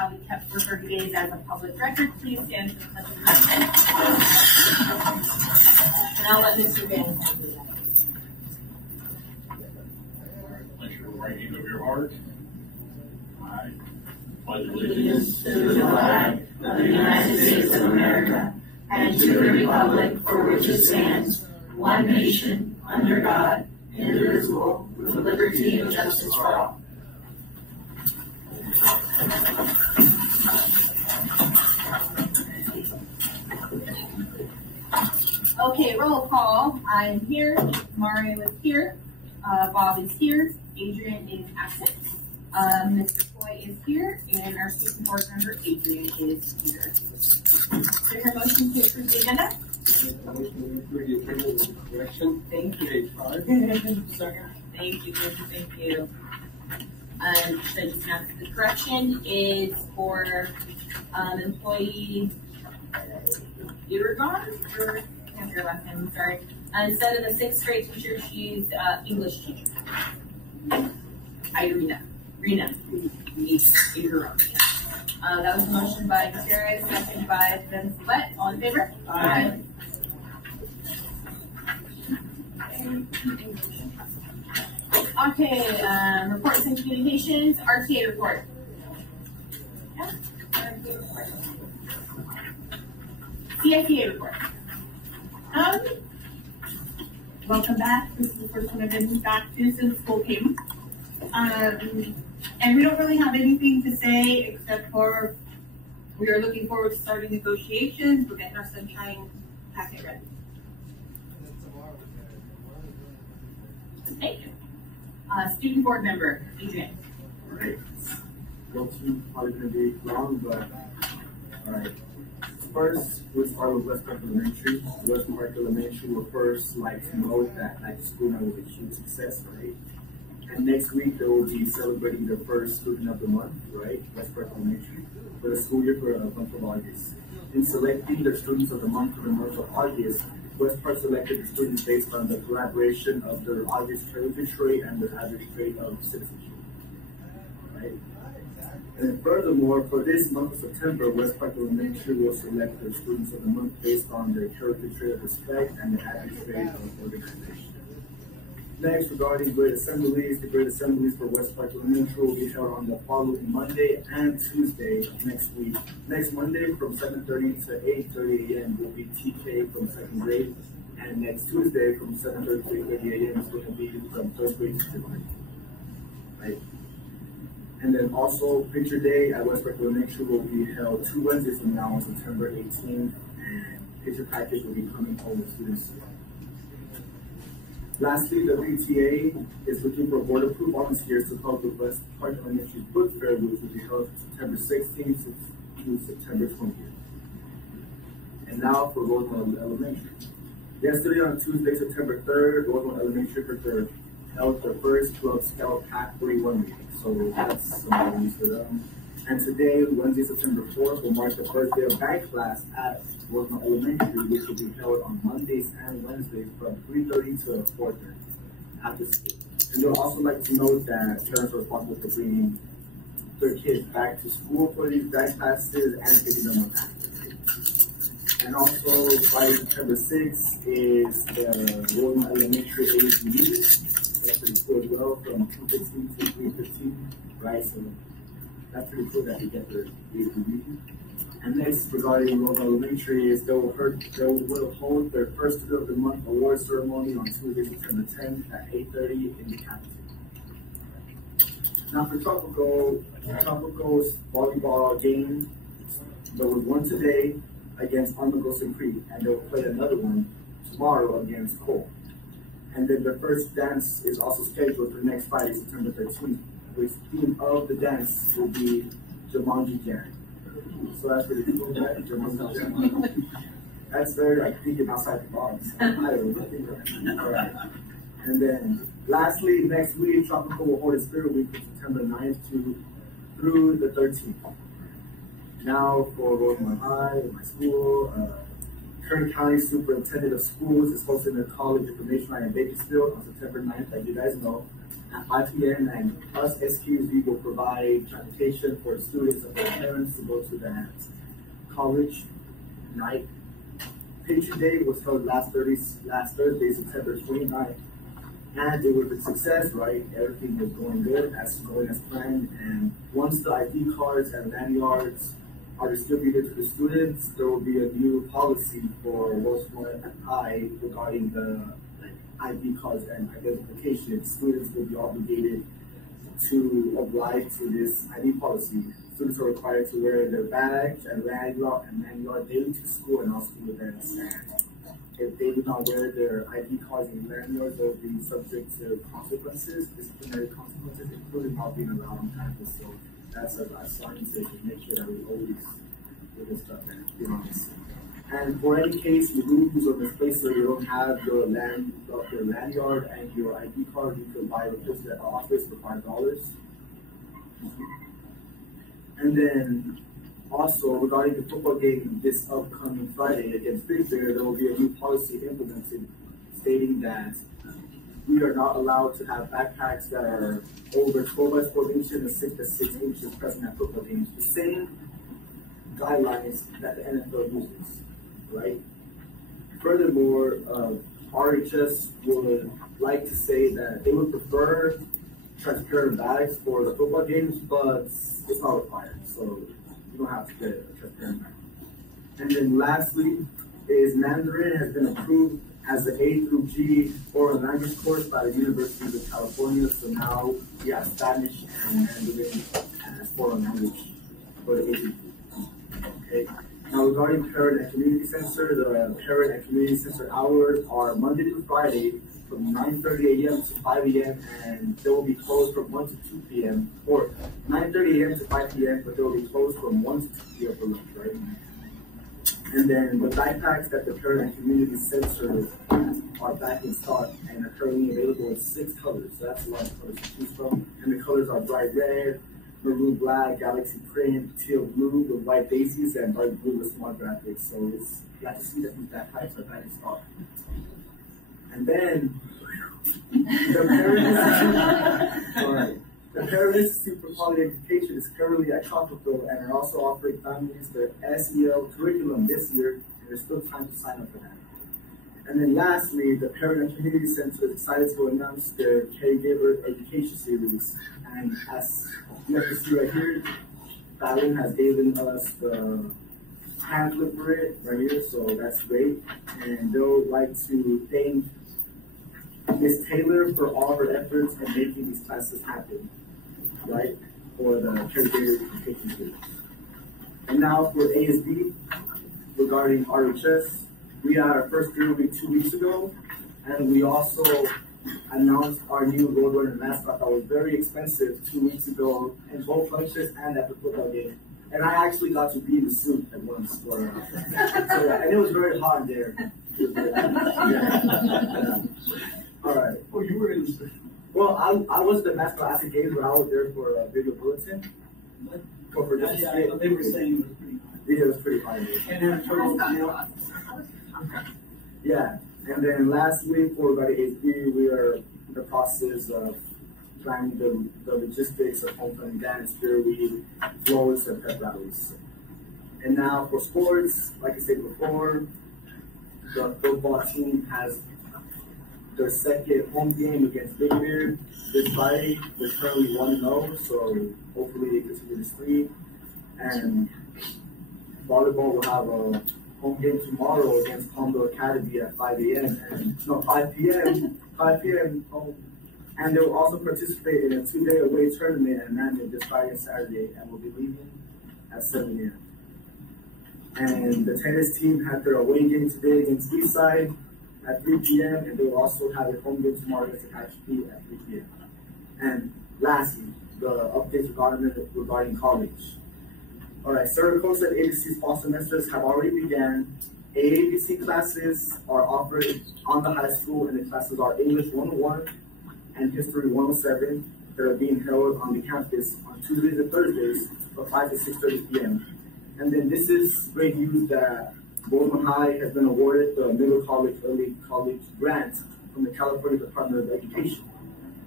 shall be kept for 30 days as a public record. Please stand for the pledge of allegiance. And I'll let Mr. Van do that. Place your right hand over your heart. I pledge Allegiance to the flag of the United States of America and to the republic for which it stands, one nation, under God, indivisible, with liberty and justice for all. Okay, roll call. I'm here. Mario is here. Bob is here. Adrian is absent. Mr. Foy is here, and our student board member Adrian is here. Is there a motion to approve the agenda? Correction. Thank you. Page 5. Second. Thank you, thank you. So just now, the correction is for employee Iragon, or I can't hear last name, I'm sorry. Instead of the 6th grade teacher, she's English teacher. Rena. That was a motion by Gutierrez, second by Ben Sweat. All in favor? Aye. Okay, reports and communications, RTA report. CICA report. Welcome back. This is the first one I've been back to since school came. And we don't really have anything to say except for we are looking forward to starting negotiations. We're getting our sunshine packet ready. Thank you. Student board member, Adrian. All right. Well, two probably going to be long, but all right. First, we'll start with West Park Elementary. West Park Elementary will first like to know that like the school night was a huge success, right? And next week they will be celebrating the first student of the month, right? West Park Elementary for the school year for the month of August. In selecting the students of the month for the month of August, West Park selected the students based on the collaboration of their August heritage rate and their average rate of citizenship, right? And furthermore, for this month of September, West Park Elementary will select their students of the month based on their heritage rate of respect and the average rate of organization. Next, regarding grade assemblies, the grade assemblies for West Park Elementary will be held on the following Monday and Tuesday of next week. Next Monday from 7:30 to 8:30 a.m. will be TK from 2nd grade, and next Tuesday from 7:30 to 8:30 a.m. is going to be from 3rd grade to 5th grade. Right? And then also, Picture Day at West Park Elementary will be held 2 Wednesdays from now on September 18th, and picture package will be coming home with students. Lastly, the WTA is looking for board-approved volunteers to help with West Park Elementary Book Fair, which will be held September 16th to September 20th. And now for Rosemont Elementary. Yesterday on Tuesday, September 3rd, Rosemont Elementary held their first Club Scout Pack 41 meeting. So that's some news for them. And today, Wednesday, September 4th, will mark the first day of bank class at Rosemont Elementary, which will be held on Mondays and Wednesdays from 3:30 to 4:30 after school. And they'll also like to note that parents are responsible for bringing their kids back to school for these bank classes and picking them up after. And also, Friday, September 6th is the Rosemont Elementary age meeting. That's pretty cool as well, from 2:15 to 3:15, right? So that's pretty cool that they get their age meeting. And next, regarding Rosemont Elementary, is they will hold their first Student of the Month award ceremony on Tuesday, September 10th at 8:30 in the cafeteria. Now for Tropical's volleyball game, there was one today against Armagosa Creek, and they'll play another one tomorrow against Cole. And then the first dance is also scheduled for next Friday, September 13th. The theme of the dance will be Jumanji Jam. So that's pretty cool, right? Jumanji Jam. That's very like thinking outside the box. All right. And then lastly, next week, Tropical will hold a Spirit Week from September 9th through the 13th. Now for Rosemont High, my school, Kern County Superintendent of Schools is hosting a college information night in Bakersfield on September 9th, as you guys know. at 5 p.m. and us SQSD will provide transportation for students and their parents to go to the college night. Patriot Day was held last Thursday, September 29th, and it was a success, right? Everything was going good, going as planned, and once the ID cards and lanyards are distributed to the students, there will be a new policy for West Point High regarding the ID cards and identification. Students will be obligated to oblige to this ID policy. Students are required to wear their badge and lanyard daily to school and all school events. And if they do not wear their ID cards and lanyards, they will be subject to consequences, disciplinary consequences, including not being allowed on campus. So that's a starting to make sure that we always do this stuff and be honest. And for any case you lose or misplace or you don't have your lanyard and your ID card, you can buy it at the office for $5. And then also regarding the football game this upcoming Friday against Big Bear, there will be a new policy implemented stating that we are not allowed to have backpacks that are over 12 by 12 inches and 6 by 6 inches present at football games. The same guidelines that the NFL uses. Right. Furthermore, RHS would like to say that they would prefer transparent bags for the football games, but it's not required, so you don't have to get a transparent bag. And then lastly, is Mandarin has been approved as the A through G foreign language course by the University of California. So now we have Spanish and Mandarin as foreign language for the A through G. Okay. Now regarding Parent and Community Center, the Parent and Community Center hours are Monday to Friday from 9:30 a.m. to 5 a.m. and they will be closed from 1 to 2 p.m. or 9:30 a.m. to 5 p.m. but they will be closed from 1 to 2 p.m. for lunch, right? And then the backpacks that the Parent and Community Center are back in stock and are currently available in 6 colors. So that's a lot of colors to choose from. And the colors are bright red, maroon black, galaxy print, teal blue with white daisies, and dark blue with small graphics. So it's glad to see that these backpacks are back in stock. And then the Parent Institute for Quality Education is currently at Copperfield and are also offering families their SEL curriculum this year, and there's still time to sign up for that. And then lastly, the Parent and Community Center is excited to announce their Caregiver Education Series. And as you have to see right here, Fallon has given us the pamphlet for it right here, so that's great. And they'll like to thank Ms. Taylor for all her efforts in making these classes happen, right, for the Caregiver Education Series. And now for ASB, regarding RHS, we had our first interview 2 weeks ago, and we also announced our new Roadrunner mascot that was very expensive 2 weeks ago in both lunches and at the football game. And I actually got to be in the suit at once. And it was very hot there. Yeah. All right. Oh, you were in the suit. Well, I was the mascot at the games, but I was there for a video bulletin. Yeah, they were saying it was pretty hot. Yeah, it was pretty hot. Yeah, and then lastly, for everybody HB, we are in the process of planning the logistics of homecoming dance, spirit week, floats, and pep rallies. And now for sports, like I said before, the football team has their second home game against Big Bear this Friday. They're currently 1-0, so hopefully they continue the streak. And volleyball will have a home game tomorrow against Condor Academy at 5 p.m. And they will also participate in a 2-day away tournament at Mandan this Friday and Saturday, and will be leaving at 7 a.m. And the tennis team had their away game today against Eastside at 3 p.m. and they will also have a home game tomorrow against HP at 3 p.m. And lastly, the updates regarding college. All right, Cerro Costa and ABC's fall semesters have already began. ABC classes are offered on the high school, and the classes are English 101 and History 107 that are being held on the campus on Tuesdays and Thursdays from 5 to 6:30 p.m. And then this is great news that Bozeman High has been awarded the Middle College Early College Grant from the California Department of Education.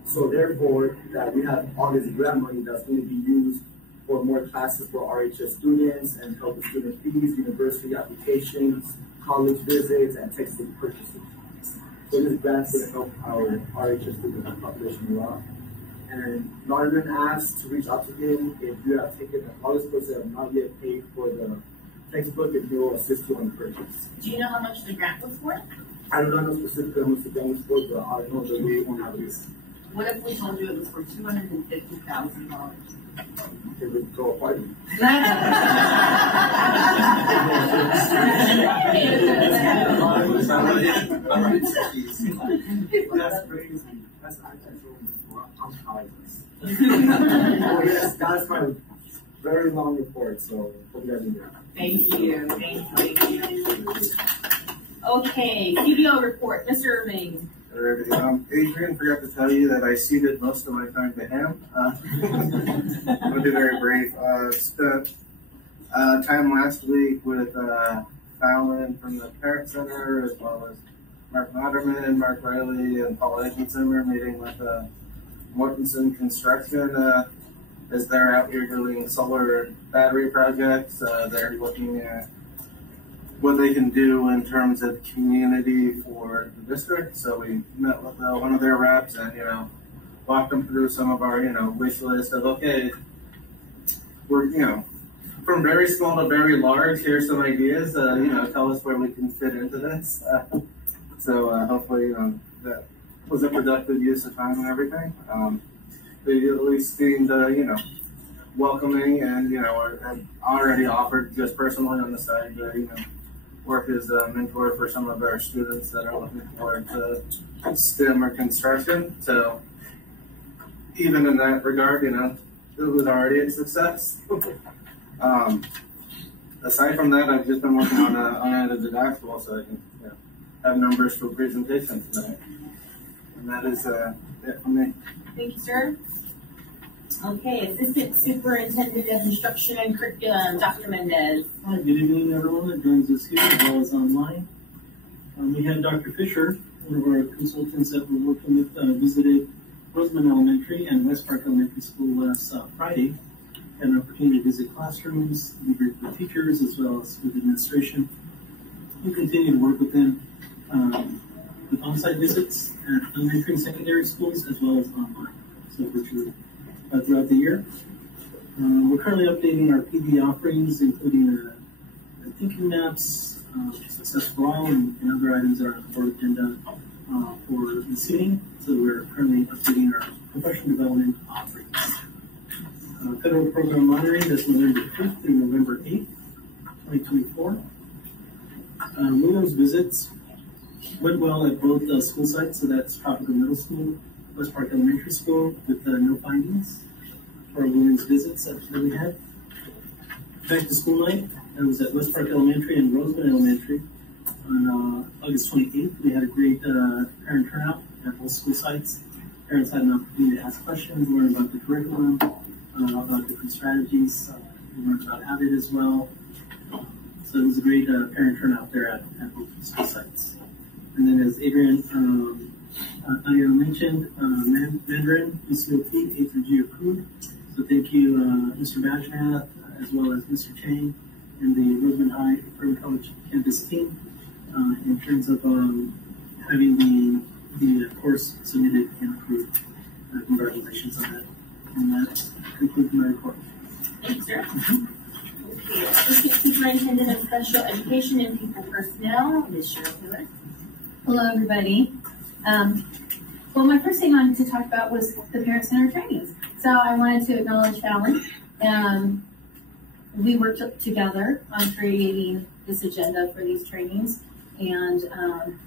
So therefore, that we have all this grant money that's going to be used for more classes for RHS students and help with student fees, university applications, college visits, and textbook purchasing. So this grant is going to help our RHS student population a lot. And Northern asked to reach out to him if you have taken all the books that have not yet paid for the textbook, and he will assist you on the purchase. Do you know how much the grant was for? I don't know specifically how much the grant was for, but I know that we won't have this. What if we told you it was for $250,000? It would go a party. That's crazy. That's actually I'm proud of this. Oh yes, that's my very long report, so hope you guys enjoy. Thank you. Thank you. Okay, CBO report, Mr. Irving. Adrian forgot to tell you that I ceded most of my time to him. I'm going to be very brief. Spent time last week with Fallon from the Parent Center, as well as Mark Matterman, Mark Riley, and Paul Eggensheimer, meeting with Mortensen Construction as they're out here doing solar battery projects. They're looking at what they can do in terms of community for the district. So we met with one of their reps and, walked them through some of our, wish list of, okay, we're, from very small to very large, here's some ideas, tell us where we can fit into this. So hopefully, that was a productive use of time and everything. They at least seemed, welcoming and, had already offered just personally on the side to, work as a mentor for some of our students that are looking forward to STEM or construction. So even in that regard, it was already a success. Aside from that, I've just been working on it as a dashboard so I can have numbers for presentation tonight. And that is it for me. Thank you, sir. Okay, Assistant Superintendent of Instruction and Curriculum, Dr. Mendez. Hi, good evening, everyone that joins us here as well as online. We had Dr. Fisher, one of our consultants that we're working with, visited Roseman Elementary and West Park Elementary School last Friday. Had an opportunity to visit classrooms, debrief with teachers as well as with administration. We continue to work with them with on-site visits at elementary and secondary schools as well as online, so virtually. Throughout the year. We're currently updating our PD offerings, including thinking maps, success for all, and other items that are on the board agenda for this evening. So we're currently updating our professional development offerings. Federal program monitoring, that's November 5th through November 8th, 2024. Williams visits went well at both school sites, so that's Tropical Middle School, West Park Elementary School, with no findings for Williams visits that we had. Back to school night, that was at West Park Elementary and Roseman Elementary on August 28th. We had a great parent turnout at both school sites. Parents had an opportunity to ask questions, learn about the curriculum, about different strategies. We learned about Habit as well. So it was a great parent turnout there at both school sites. And then as Adrian I mentioned Mandarin, ECOP, A through G approved. So thank you, Mr. Bajnath, as well as Mr. Chang and the Roseman High Urban College campus team in terms of having the course submitted and approved. Congratulations on that. And that concludes my report. Thanks, sir. Okay, Assistant Superintendent of Special Education and People Personnel, Ms. Cheryl Taylor. Hello, everybody. Well, my first thing I wanted to talk about was the Parent Center trainings. So I wanted to acknowledge Fallon. We worked together on creating this agenda for these trainings, and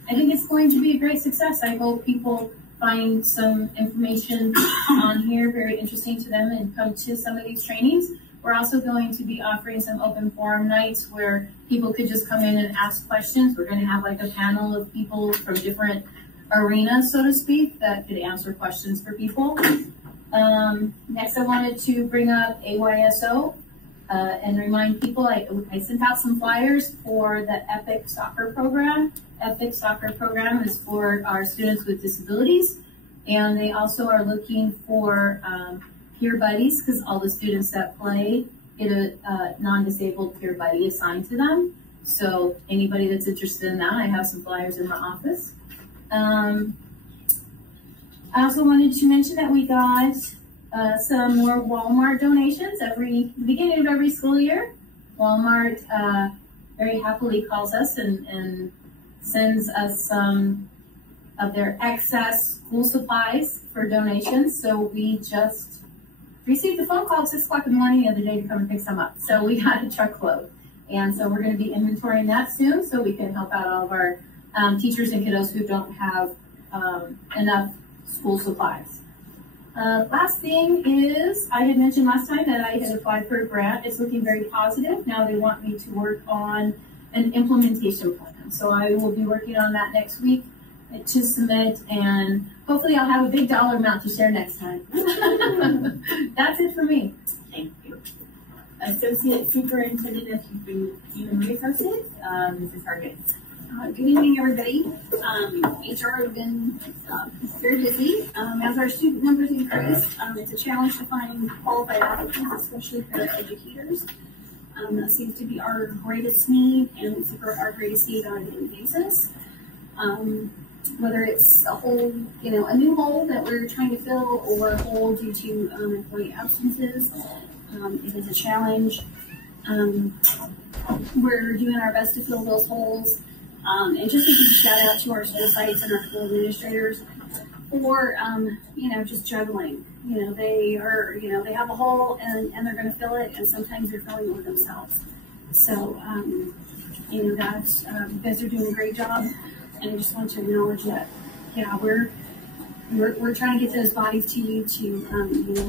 I think it's going to be a great success. I hope people find some information on here very interesting to them and come to some of these trainings. We're also going to be offering some open forum nights where people could just come in and ask questions. We're going to have like a panel of people from different arenas, so to speak, that could answer questions for people. Next, I wanted to bring up AYSO and remind people, I sent out some flyers for the EPIC soccer program. EPIC soccer program is for our students with disabilities, And they also are looking for peer buddies, because all the students that play get a non-disabled peer buddy assigned to them. So anybody that's interested in that, I have some flyers in my office. I also wanted to mention that we got some more Walmart donations beginning of every school year. Walmart very happily calls us and sends us some of their excess school supplies for donations. So we just received a phone call at 6 o'clock in the morning the other day to come and pick some up. So we got a truckload. And so we're going to be inventorying that soon so we can help out all of our teachers and kiddos who don't have enough school supplies. Last thing is, I had mentioned last time that I had applied for a grant. It's looking very positive. Now they want me to work on an implementation plan. So I will be working on that next week to submit, and hopefully I'll have a big dollar amount to share next time. That's it for me. Thank you. Associate Superintendent of Human Resources, Mrs. Hargis. Good evening, everybody. HR has been very busy. As our student numbers increase, it's a challenge to find qualified applicants, especially paraeducators. That seems to be our greatest need, and it's our greatest need on a daily basis. Whether it's a hole, a new hole that we're trying to fill, or a hole due to employee absences, it is a challenge. We're doing our best to fill those holes. And just a big shout out to our school sites and our school administrators for, just juggling. They have a hole and they're going to fill it, and sometimes they're filling it with themselves. So, you guys are doing a great job, and I just want to acknowledge that, we're trying to get those bodies to you to,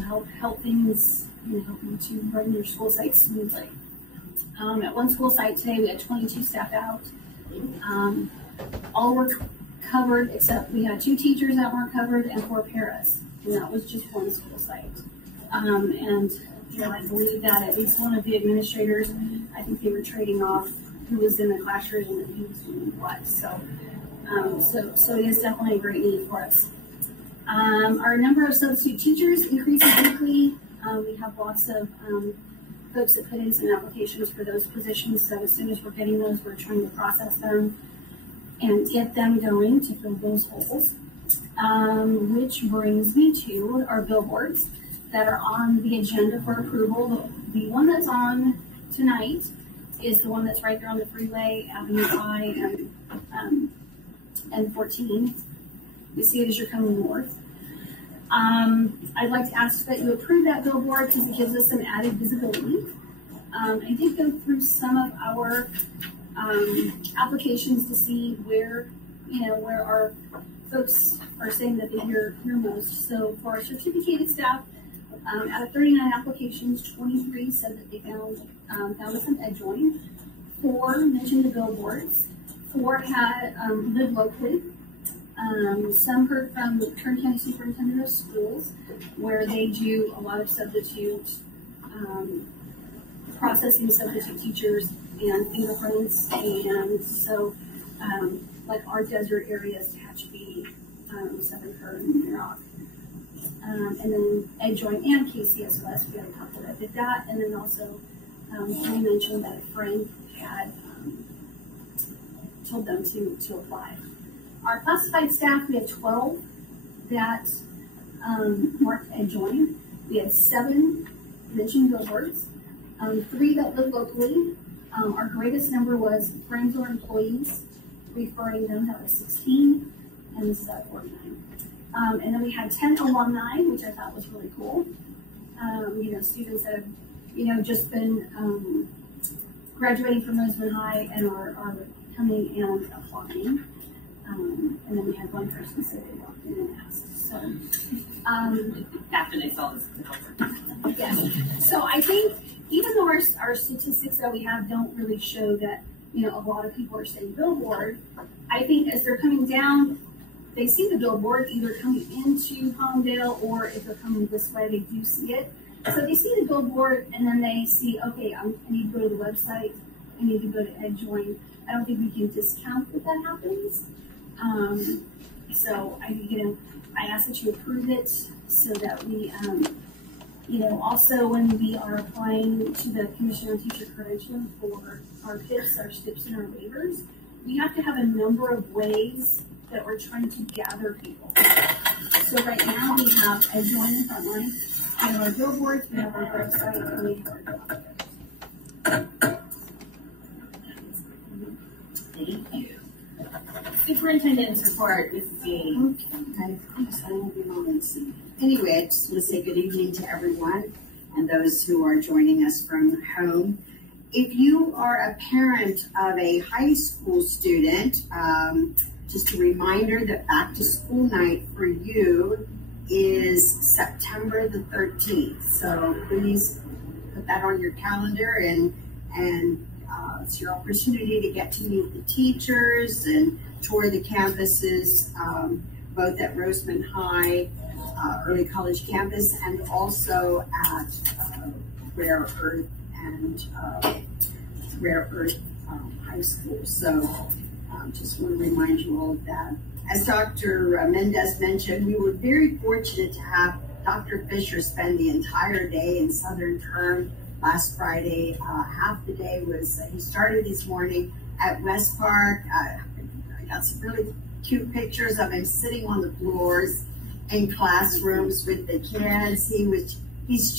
help things, help you to run your school site smoothly. At one school site today, we had 22 staff out. All were covered except we had 2 teachers that weren't covered and 4 paras, and that was just one school site. I believe that at least one of the administrators, I think they were trading off who was in the classroom and who was doing what. So it is definitely a great need for us. Our number of substitute teachers increases weekly. We have lots of folks that put in some applications for those positions, so as soon as we're getting those, we're trying to process them and get them going to fill those holes. Which brings me to our billboards that are on the agenda for approval. The one that's on tonight is the one that's right there on the freeway, Avenue I and 14. You see it as you're coming north. I'd like to ask that you approve that billboard because it gives us some added visibility. I did go through some of our applications to see where our folks are saying that they hear most. So for our certificated staff, out of 39 applications, 23 said that they found us on EdJoin. 4 mentioned the billboards. 4 had lived locally. Some heard from the Kern County Superintendent of Schools, where they do a lot of substitute processing substitute teachers and fingerprints, and so like our desert areas, Tehachapi, Southern Kern, and Rock. And then EdJoin and KCSLS, we had a couple that did that, and then also we mentioned that a friend had told them to apply. Our classified staff, we had 12 that marked EdJoin. We had 7 mentioned billboards, 3 that lived locally. Our greatest number was friends or employees referring them, that was 16, and this is at 49. And then we had 10 alumni, which I thought was really cool. Students that have, just been graduating from Roseman High and are coming and applying. And then we had one person say they walked in and asked. So, after they saw this. Yes. So I think even though our statistics that we have don't really show that, a lot of people are saying billboard, I think as they're coming down, they see the billboard either coming into Palmdale, or if they're coming this way, they do see it. So they see the billboard and then they see, okay, I need to go to the website. I need to go to EdJoin. I don't think we can discount that happens. So I ask that you approve it so that we, also when we are applying to the Commission on Teacher Credentialing for our PIPs, our STIPs, and our waivers, we have to have a number of ways that we're trying to gather people. So right now we have a Join the Frontline, we have our billboards, we have our website, and we have our job fairs. Thank you. Superintendent's report, Mrs. Dean. Okay, I won't be long. Anyway, I just want to say good evening to everyone and those who are joining us from home. If you are a parent of a high school student, just a reminder that back to school night for you is September the 13th. So please put that on your calendar, and it's your opportunity to get to meet the teachers and tour the campuses, both at Roseman High, Early College campus, and also at Rare Earth and Rare Earth High School. So just want to remind you all of that. As Dr. Mendez mentioned, we were very fortunate to have Dr. Fisher spend the entire day in Southern Term last Friday. Half the day was, he started this morning at West Park. I got some really cute pictures of him sitting on the floors in classrooms with the kids. He's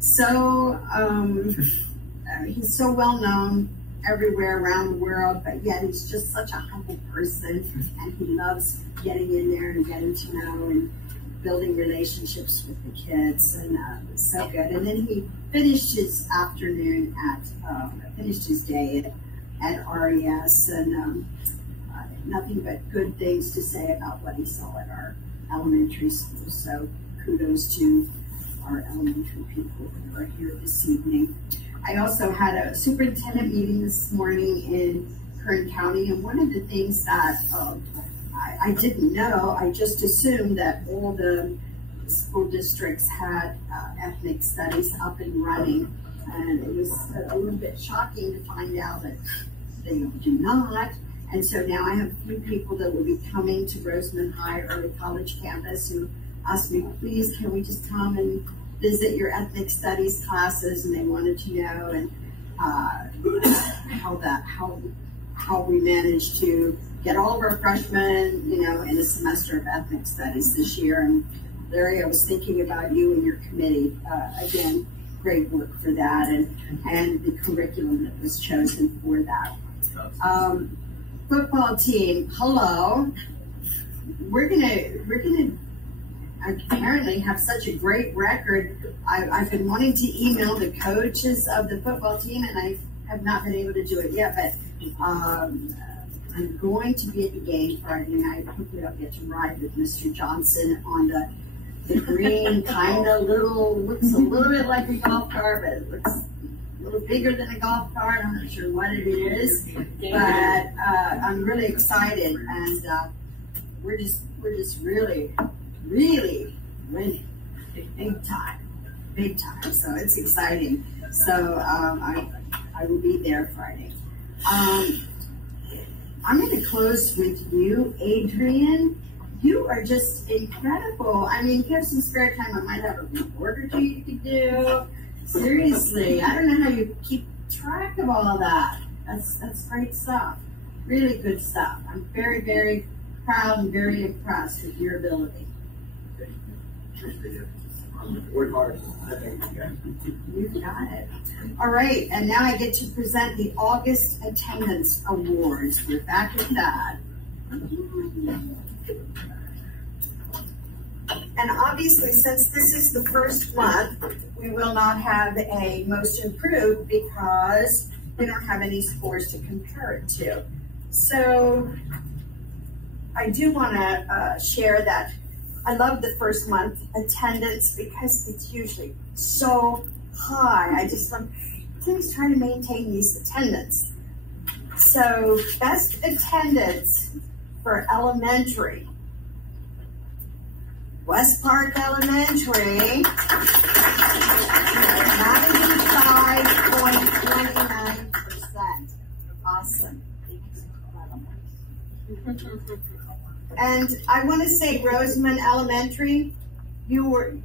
so well known everywhere around the world, but yet he's just such a humble person, and he loves getting in there and getting to know and building relationships with the kids, and it's so good. And then he finished his afternoon finished his day at RES, and nothing but good things to say about what he saw at our elementary school. So kudos to our elementary people who are here this evening. I also had a superintendent meeting this morning in Kern County, and one of the things that I didn't know, I just assumed that all the school districts had ethnic studies up and running, and it was a little bit shocking to find out that they do not. And so now I have a few people that will be coming to Roseman High Early College campus who asked me, please, can we just come and visit your ethnic studies classes? And they wanted to know and how we managed to get all of our freshmen, in a semester of ethnic studies this year. And Larry, I was thinking about you and your committee. Again, great work for that, and the curriculum that was chosen for that. Football team, hello. We're gonna apparently have such a great record. I've been wanting to email the coaches of the football team, and I have not been able to do it yet, but I'm going to be at the game Friday night. Hopefully I'll get to ride with Mr. Johnson on the green, looks a little bit like a golf cart, but it looks a little bigger than a golf cart. I'm not sure what it is, but I'm really excited, and we're just really winning big time. So it's exciting. So I will be there Friday. I'm going to close with you, Adrian. You are just incredible. I mean, if you have some spare time, I might have a report or two you could do. Seriously, I don't know how you keep track of all of that. That's great stuff. Really good stuff. I'm very, very proud and very impressed with your ability. Work hard. You got it. All right, and now I get to present the August Attendance Awards. We're back at that. And obviously, since this is the first month, we will not have a most improved because we don't have any scores to compare it to. So I do want to share that I love the first month attendance because it's usually so high. I just please try to maintain these attendance. So best attendance for elementary. West Park Elementary, 95.29%. Awesome. And I want to say Roseman Elementary, you're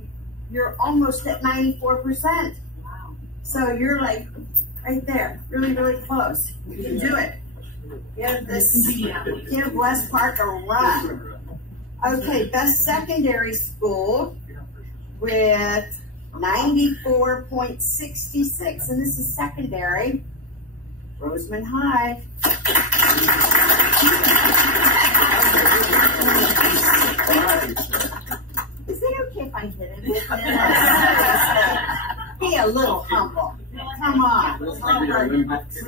almost at 94%. Wow. So you're like right there, really, really close. You can do it. Give West Park a run. Okay, best secondary school with 94.66, and this is secondary. Roseman High. Is it okay if I hit it? Be a little humble. Come on. Olympics.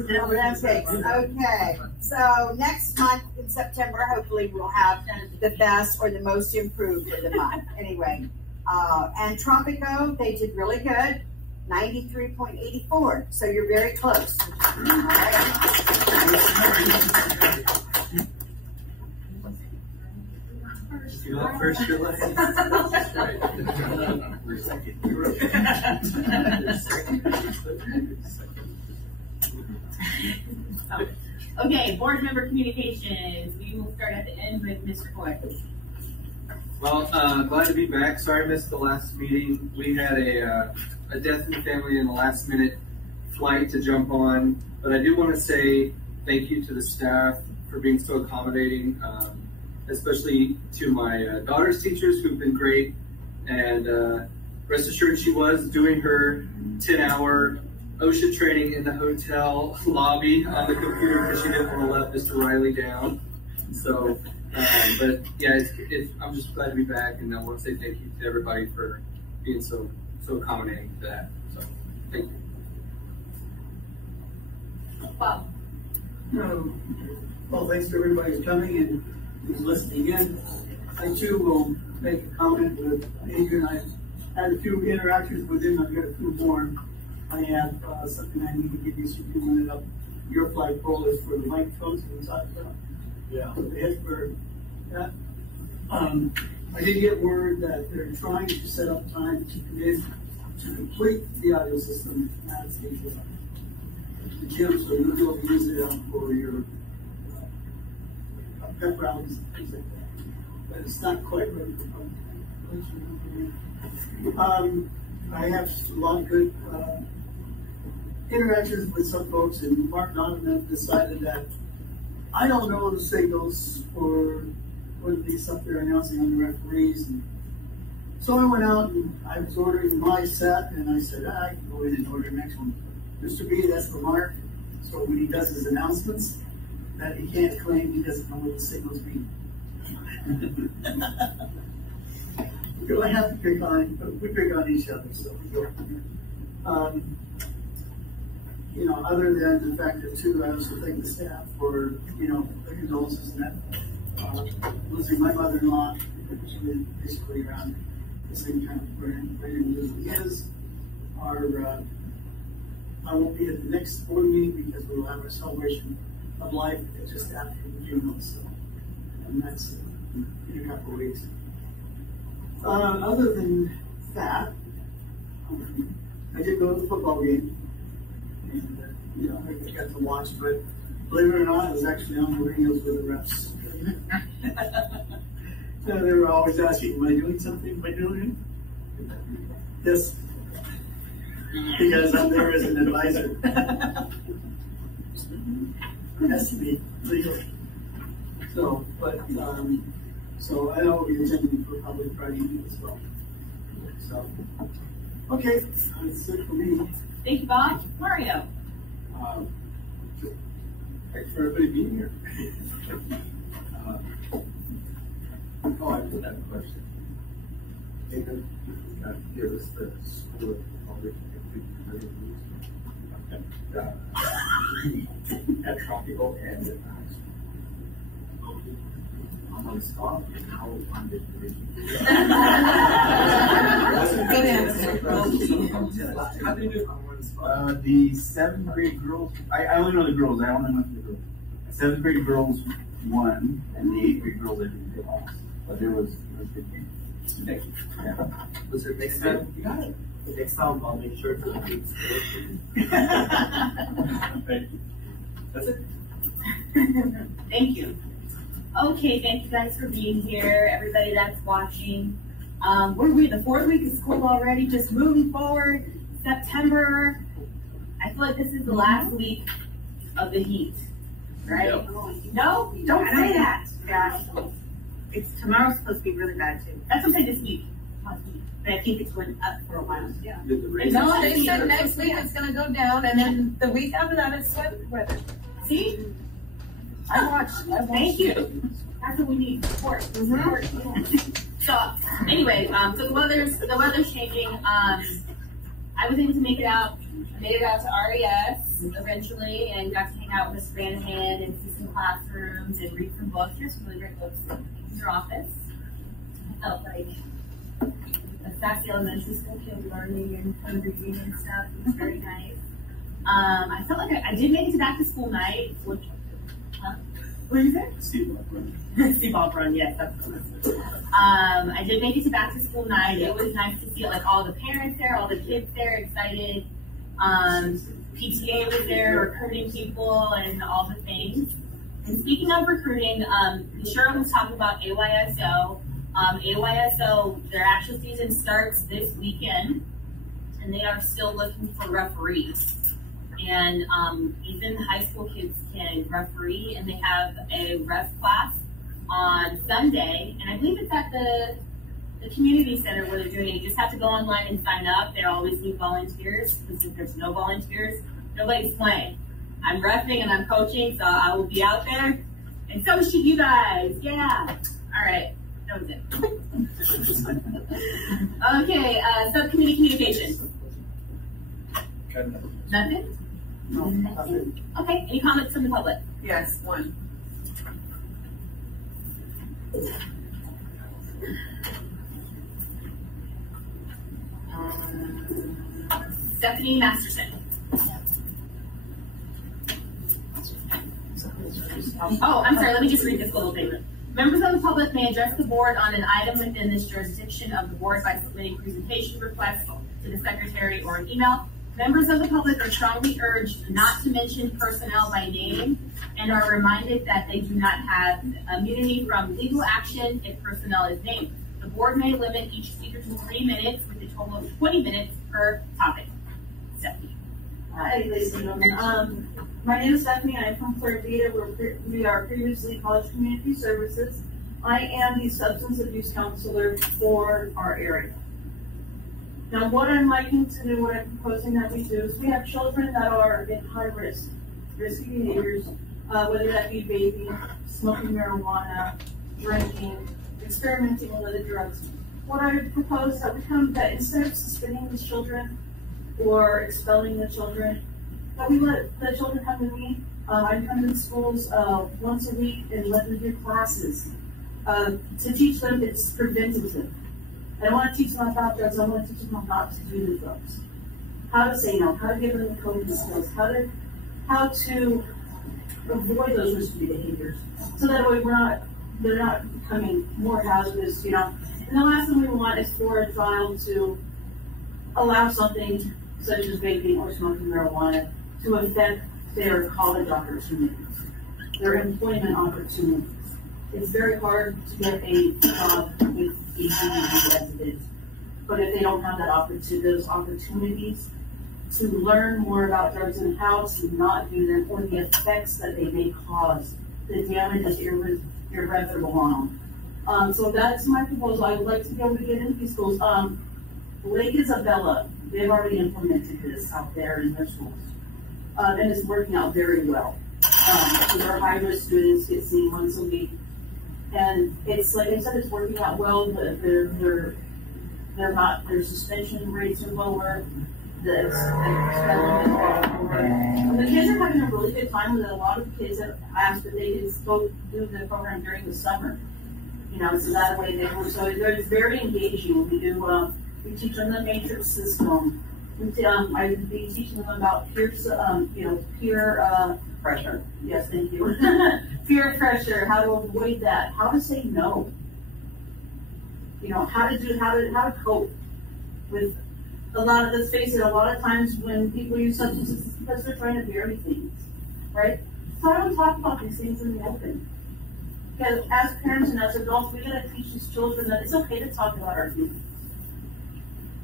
Okay. So next month in September, hopefully we'll have the best or the most improved for the month. Anyway, and Tropico, they did really good. 93.84. So you're very close. All right. You're not first, you're last. We're second. Okay, board member communications. We will start at the end with Mr. Coy. Well, glad to be back. Sorry I missed the last meeting. We had a death in the family in the last minute flight to jump on. But I do want to say thank you to the staff for being so accommodating, especially to my daughter's teachers who've been great. And rest assured she was doing her 10-hour OSHA training in the hotel lobby on the computer because she didn't want to let Mr. Riley down. So, but yeah, I'm just glad to be back, and I want to say thank you to everybody for being so accommodating to that. So, thank you. Wow. Well, thanks to everybody for coming and who's listening in. I too will make a comment with Adrian. I had a few interactions with him. I've got a few more. I have something I need to give you so you can line it up. Your flagpole is for the microphones we talked about. Yeah. For the Hitchburg. Yeah. I did get word that they're trying to set up time to come in to complete the audio system at the gym, so you'll be able to use it for your pep rallies and things like that. But it's not quite ready for public. I have a lot of good interactions with some folks, and Mark Donovan decided that I don't know the signals for what to be up there announcing on the referees. And so I went out and I was ordering my set, and I said, I can go in and order the next one. Mr. B, that's for Mark. So when he does his announcements, that he can't claim he doesn't know what the signals mean. I have to pick on, we pick on each other, so we go from here. Other than the fact that too, I also thank the staff for, the condolences and that. Losing my mother-in-law, which was basically around the same kind of brain injury as I won't be at the next board meeting because we will have a celebration of life just after the funeral, so, and that's in a couple of weeks. Other than that, I did go to the football game, and I got to watch, but believe it or not, I was actually on the radios with the refs. So they were always asking, am I doing something? Am I doing it? Yes. Because I'm there as an advisor. It has to be legal. So, but, so I know we'll be attending for probably Friday evening as well. So, okay, that's it for me. Thank you, Bob. Mario. Thanks for everybody being here. I put that question. David, give us the school of public at Tropical and at high school. I'm on Scott and how funded it. Good answer. How do you do the 7th grade girls, I only know the girls, I only went for the girls. 7th grade girls won, and the 8th grade girls they lost. But it was a good game. Thank you. Yeah. Was it next time? You got it. Next time I'll make sure to do it. Thank you. That's it. Thank you. Okay, thank you guys for being here, everybody that's watching. We're the 4th week of school already, just moving forward. September, I feel like this is the last week of the heat, right? No? Don't say that. Yeah. Tomorrow's supposed to be really bad too. That's what I'm saying this week. But I think it's going up for a while. Yeah. No, they said next week it's gonna go down, and then the week after that it's sweat weather. See? I watched. Thank you. That's what we need. Support. Support. So anyway, so the weather's changing. I was able to make it out. I made it out to RES eventually, and got to hang out with Miss Branahan and see some classrooms and read some books. Here's some really great books in your office. I felt like a sassy elementary school kid learning and reading and stuff. It was very nice. I felt like I did make it to back to school night. Which, what did you say? Seaball Run, yes, that's what it was. I did make it to back to school night. It was nice to see like all the parents there, all the kids there, excited. PTA was there, recruiting people and all the things. And speaking of recruiting, Cheryl was talking about AYSO. AYSO, their actual season starts this weekend, and they are still looking for referees. And even high school kids can referee, and they have a ref class on Sunday, and I believe it's at the community center where they're doing it. You just have to go online and sign up. They always need volunteers, because if there's no volunteers, nobody's playing. I'm reffing and I'm coaching, so I will be out there, and so should you guys. Yeah. All right. That was it. Okay, subcommittee communications. Nothing? No, nothing. Okay, any comments from the public? Yes, one. Stephanie Masterson. Oh, I'm sorry, let me just read this little statement. Members of the public may address the board on an item within this jurisdiction of the board by submitting presentation requests to the secretary or an email. Members of the public are strongly urged not to mention personnel by name and are reminded that they do not have immunity from legal action if personnel is named. The board may limit each speaker to 3 minutes with a total of 20 minutes per topic. Stephanie. Hi, ladies and gentlemen. My name is Stephanie. I'm from Clarita. We are previously College Community Services. I am the substance abuse counselor for our area. Now, what I'm liking to do, what I'm proposing that we do, is we have children that are in high risk, risky behaviors, whether that be vaping, smoking marijuana, drinking, experimenting with other drugs. What I propose is that we come, that instead of suspending these children or expelling the children, that we let the children come to me. I come to the schools once a week and let them do classes to teach them it's preventative. I don't want to teach them about drugs. I want to teach them how not to do the drugs, how to say no, how to give them the coping skills, how to avoid those risky behaviors, so that way they're not becoming more hazardous. And the last thing we want is for a child to allow something such as vaping or smoking marijuana to affect their college opportunities, their employment opportunities. It's very hard to get a job with a CBD resident, but if they don't have those opportunities to learn more about drugs and how to not do them, or the effects that they may cause, the damage is irreparable on them. So that's my proposal. I would like to be able to get into these schools. Lake Isabella, they've already implemented this out there in their schools, and it's working out very well. So their high-risk students get seen once a week. And it's like I said, it's working out well. Their suspension rates are lower. The expellment are lower. And the kids are having a really good time with it. A lot of the kids have asked that they can go do the program during the summer. So that way they were. So it's very engaging. We teach them the matrix system. I've been teaching them about peer pressure. Yes, thank you. Peer pressure, how to avoid that, how to say no. How to cope with a lot of, let's face it, a lot of times when people use substances, it's because they're trying to bury things, right? So I don't talk about these things in the open. Because as parents and as adults, we gotta teach these children that it's okay to talk about our feelings.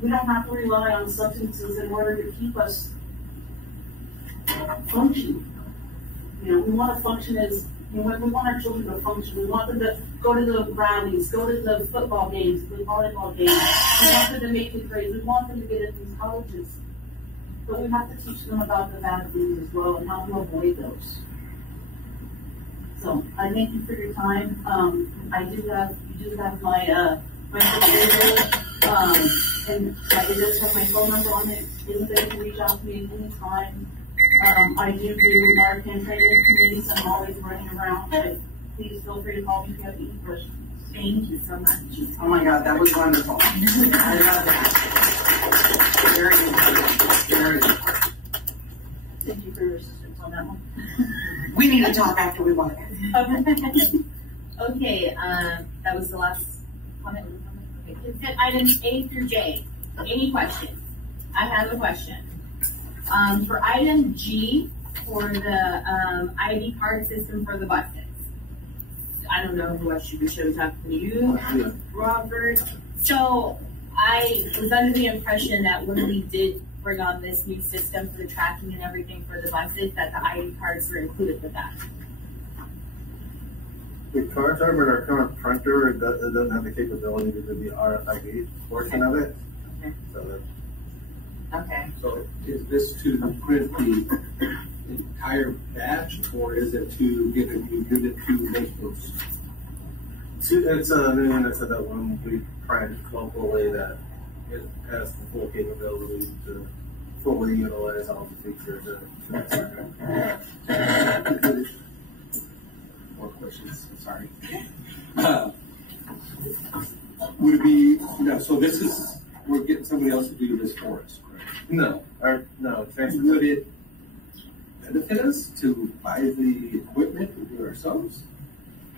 We don't have to rely on substances in order to keep us functioning. You know, we want to function as, you know, we want our children to function. We want them to go to the rallies, go to the football games, the volleyball games. We want them to make good grades. We want them to get into these colleges. But we have to teach them about the bad things as well and how to avoid those. So I thank you for your time. You do have my proposal, and it does have my phone number on it. Anybody can reach out to me at any time. I do Narcan training committees. I'm always running around, but please feel free to call me if you have any questions. Thank you so much. Oh my God, that was wonderful. I love that. Very good. Very good. Thank you for your assistance on that one. We need to talk after we walk. Okay, that was the last comment. Okay, consent items A through J. Any questions? I have a question. For item G, for the ID card system for the buses. I don't know who I should be talking to you, Robert. So I was under the impression that when we did bring on this new system for the tracking and everything for the buses, that the ID cards were included with that. The card type in our current printer, it doesn't have the capability to do the RFID portion of it. Okay. So Okay. So is this to print the entire batch, or is it to give it to make those? it's a new unit so that when we print locally that it has the full capability to fully utilize all the features of More questions, sorry. Would it be, no, so this is, we're getting somebody else to do this for us, correct? No. Would it benefit us to buy the equipment and do it ourselves?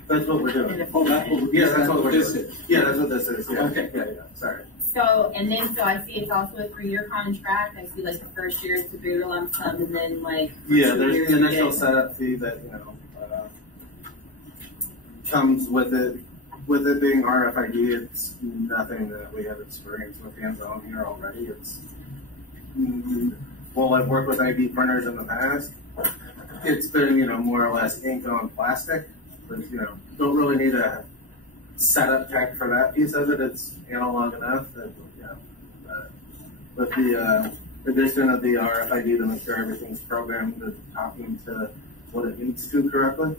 That's what we're doing. Oh, that's what we're, that's what this doing. is. Yeah, that's what this is. Yeah. Okay. Yeah, sorry. So, and then, so I see it's also a 3-year contract. I see like the first year is to boot a lump sum, and then like. Yeah, there's the initial setup fee that, comes with it. With it being RFID, it's nothing that we have experience with hands-on here already. It's, well, I've worked with ID printers in the past. It's been, more or less ink on plastic, but, don't really need a setup tech for that piece of it. It's analog enough that, with the addition of the RFID to make sure everything's programmed and talking to what it needs to correctly.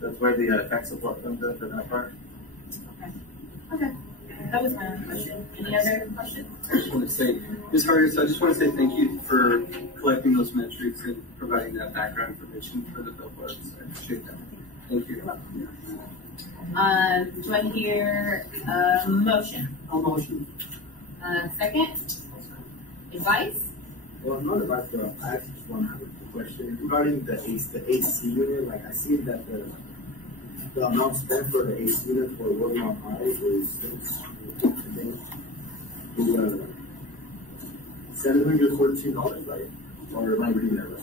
That's where the tech support comes in for that part. Okay. That was my only question. Any other questions? I just want to say, Ms. Hargis, I just want to say thank you for collecting those metrics and providing that background information for the billboards. I appreciate that. Thank you. Do I hear a motion? I'll motion. Second? Advice? Well, not advice, but I actually just want to have a question regarding the AC unit. Like, I see that the amount spent for the AC unit for working on high is $714, right? Or am I reading that right?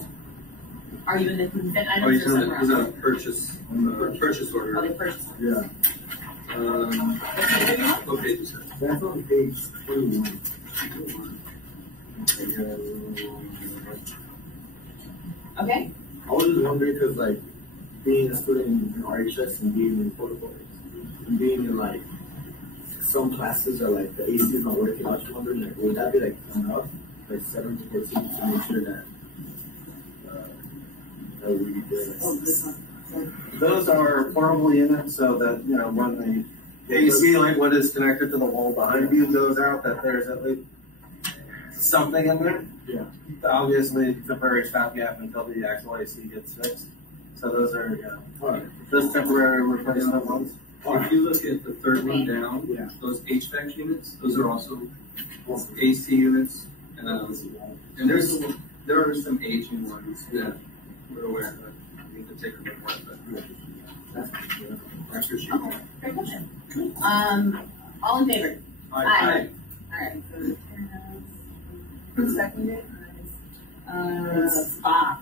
Are you in the consent Oh, items you're or on somewhere the else? purchase order. Oh, the purchase. Yeah. What page is that? That's on page 21. Okay. I was just wondering because, like, being a student in RHS and being in protocol and being in, like, some classes are, like, the AC is not working, I was wondering, like, would that be, like, enough? Like, 7 to 14 to make sure that we did. Those are portable units so that, when the AC liquid is connected to the wall behind you goes out, that there's at least something in there. Yeah. Obviously, temporary stopgap until the actual AC gets fixed. So those are, those temporary replacement ones. If you look at the third one down, those HVAC units, those are also AC units. And there are some aging ones that we're aware of. We need to take a look at that. That's your sheet. Great question. All in favor? Aye. All right. So, who seconded? Bob.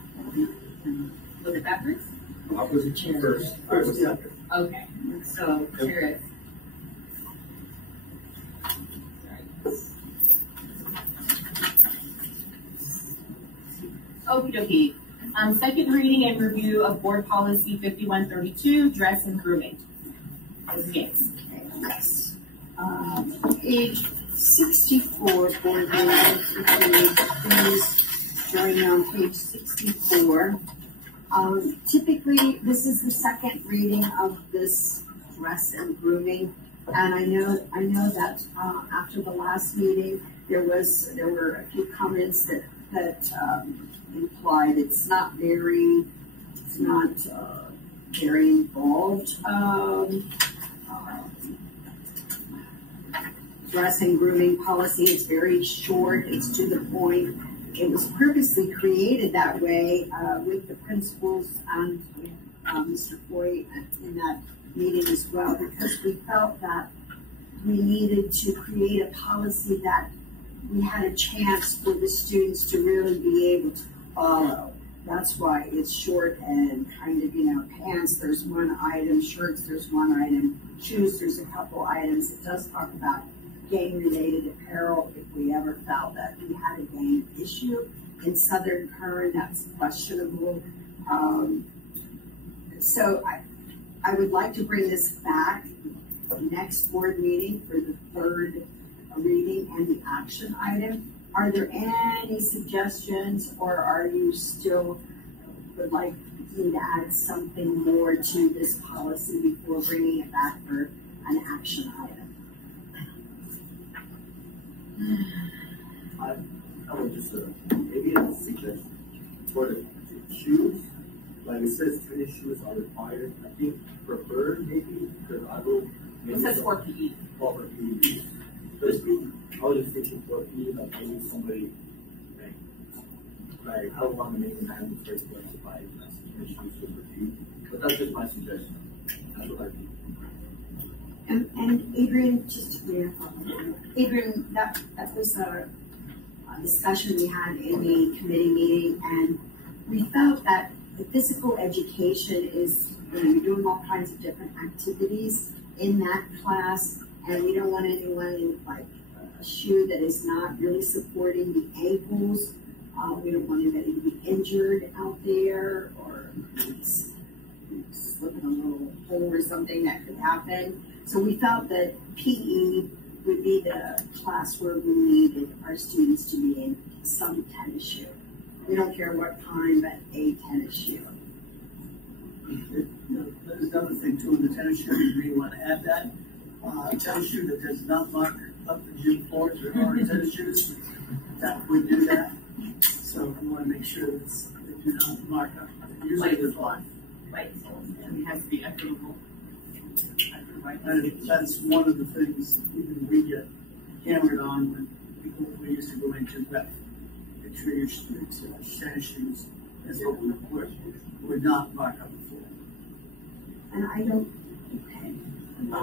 Was it backwards? Bob was first. I was second. Okay, so here Okie dokie. Second reading and review of Board Policy 5132, dress and grooming. Ms. Gates. Yes. Page 64, board members, please join me on page 64. Typically, this is the second reading of this dress and grooming, and I know that after the last meeting, there were a few comments that implied it's not very involved. Dress and grooming policy, it's very short, it's to the point. It was purposely created that way with the principals and Mr. Foy in that meeting as well, because we felt that we needed to create a policy that we had a chance for the students to really be able to follow. That's why it's short and kind of, pants, there's one item, shirts, there's one item, shoes, there's a couple items. It does talk about gang-related apparel if we ever felt that we had a gang issue. In Southern Current, that's questionable. So I would like to bring this back next board meeting for the third reading and the action item. Are there any suggestions, or are you still would like me to add something more to this policy before bringing it back for an action item? I would just maybe suggest for the shoes, like it says tennis shoes are required. I think preferred maybe because I will. It says for PE. For PE. I was just thinking for PE, like maybe somebody like I don't want to make an habit for to buy tennis shoes for PE, but that's just my suggestion. That's what I think. And Adrian, just to clarify, Adrian, that was a discussion we had in the committee meeting, and we felt that the physical education is, you're doing all kinds of different activities in that class, and we don't want anyone in like a shoe that is not really supporting the ankles. We don't want anybody to be injured out there or slip in a little hole or something that could happen. So we felt that PE would be the class where we needed our students to be in some tennis shoe. We don't care what kind, but a tennis shoe. There's another thing too, in the tennis shoe, you may want to add that. A tennis shoe that does not mark up the gym floors or tennis shoes, that would do that. So we want to make sure that they do not mark up. Usually there's one. Right, and it has to be equitable. And that's one of the things even we get hammered on when we used to go into rep. Make sure your tennis shoes, as they would not mark up the floor. And I don't. Okay. I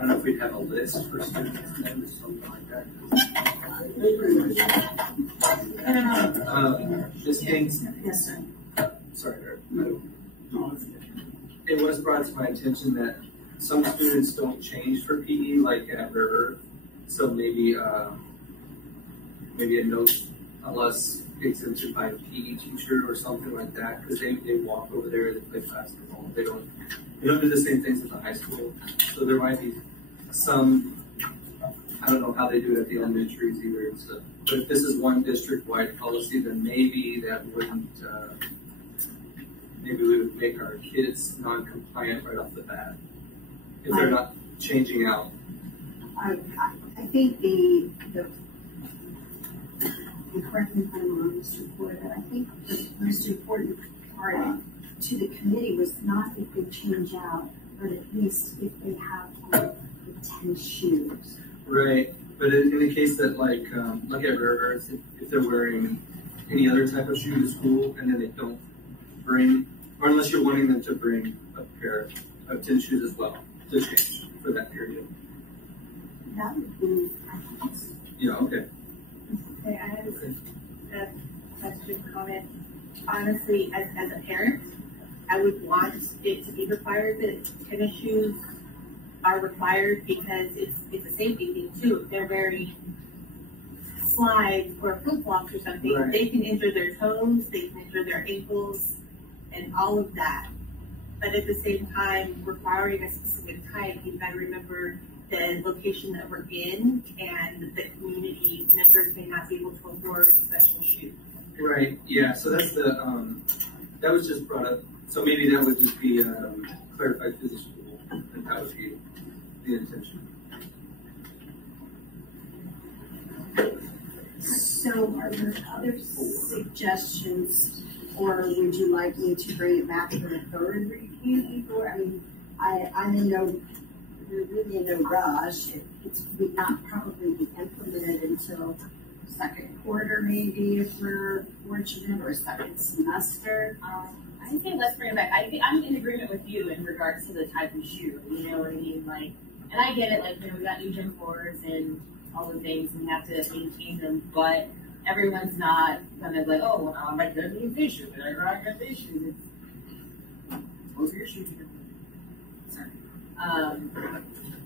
don't know if we'd have a list for students and or something like that. Ms. Kings? Yes, sir. Sorry, it was brought to my attention that some students don't change for PE, like at Rare Earth. So maybe a note, unless exempted by a PE teacher or something like that, because they walk over there, they play basketball. They don't do the same things at the high school. So there might be some, I don't know how they do it at the elementaries either. So, but if this is one district-wide policy, then maybe that wouldn't, maybe we would make our kids non-compliant right off the bat if they're not changing out. I think the correct me if I'm wrong, Mr. Ford, but I think the most important part to the committee was not if they change out, but at least if they have the tennis shoes. Right, but in the case that like at Rare Earth, if they're wearing any other type of shoe to school and then they don't bring, or unless you're wanting them to bring a pair of tennis shoes as well to change for that period. That would be, Yeah, okay. Okay, I have that question comment. Honestly, as a parent, I would want it to be required that tennis shoes are required because it's a safety thing too. If they're wearing slides or flip flops or something, Right. they can injure their toes, they can injure their ankles, and all of that. But at the same time, requiring a specific time, you've got to remember the location that we're in and the community members may not be able to afford special shoes. Right, yeah, so that's the, that was just brought up, so maybe that would just be, clarified to the school, and that would be the intention. So are there other suggestions, or would you like me to bring it back for a third review before? I mean, I'm in no, we're really in no rush. It's not probably be implemented until second quarter, maybe, if we're fortunate, or second semester. I think let's bring it back. I'm in agreement with you in regards to the type of shoe. You know what I mean? Like, and I get it. Like, we got new gym floors and all the things, and we have to maintain them. But everyone's not gonna be like, oh, well, I'm like the new fish shoe, and I got fish shoes. Those are your shoes. Sorry.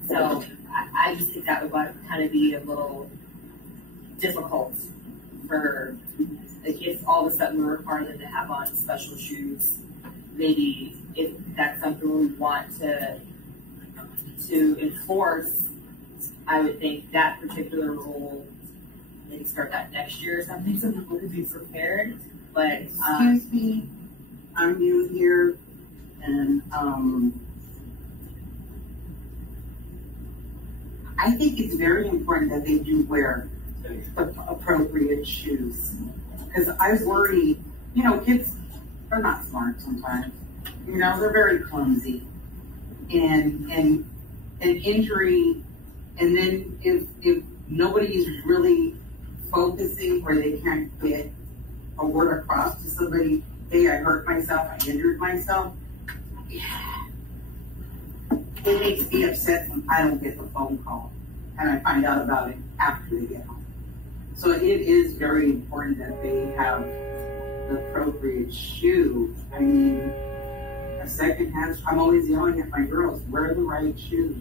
So I just think that would kind of be a little difficult for like if all of a sudden we require them to have on special shoes. Maybe if that's something we want to enforce, I would think that particular rule maybe start that next year or something so people could be prepared. But Excuse me, I'm new here, and I think it's very important that they do wear the appropriate shoes. Because I worry, you know, kids are not smart sometimes. You know, they're very clumsy. And an injury, and then if nobody is really focusing or they can't get a word across to somebody, hey, I hurt myself, I injured myself, yeah. It makes me upset when I don't get the phone call and I find out about it after they get home. So it is very important that they have the appropriate shoe. I mean, a second-hand, I'm always yelling at my girls, wear the right shoe.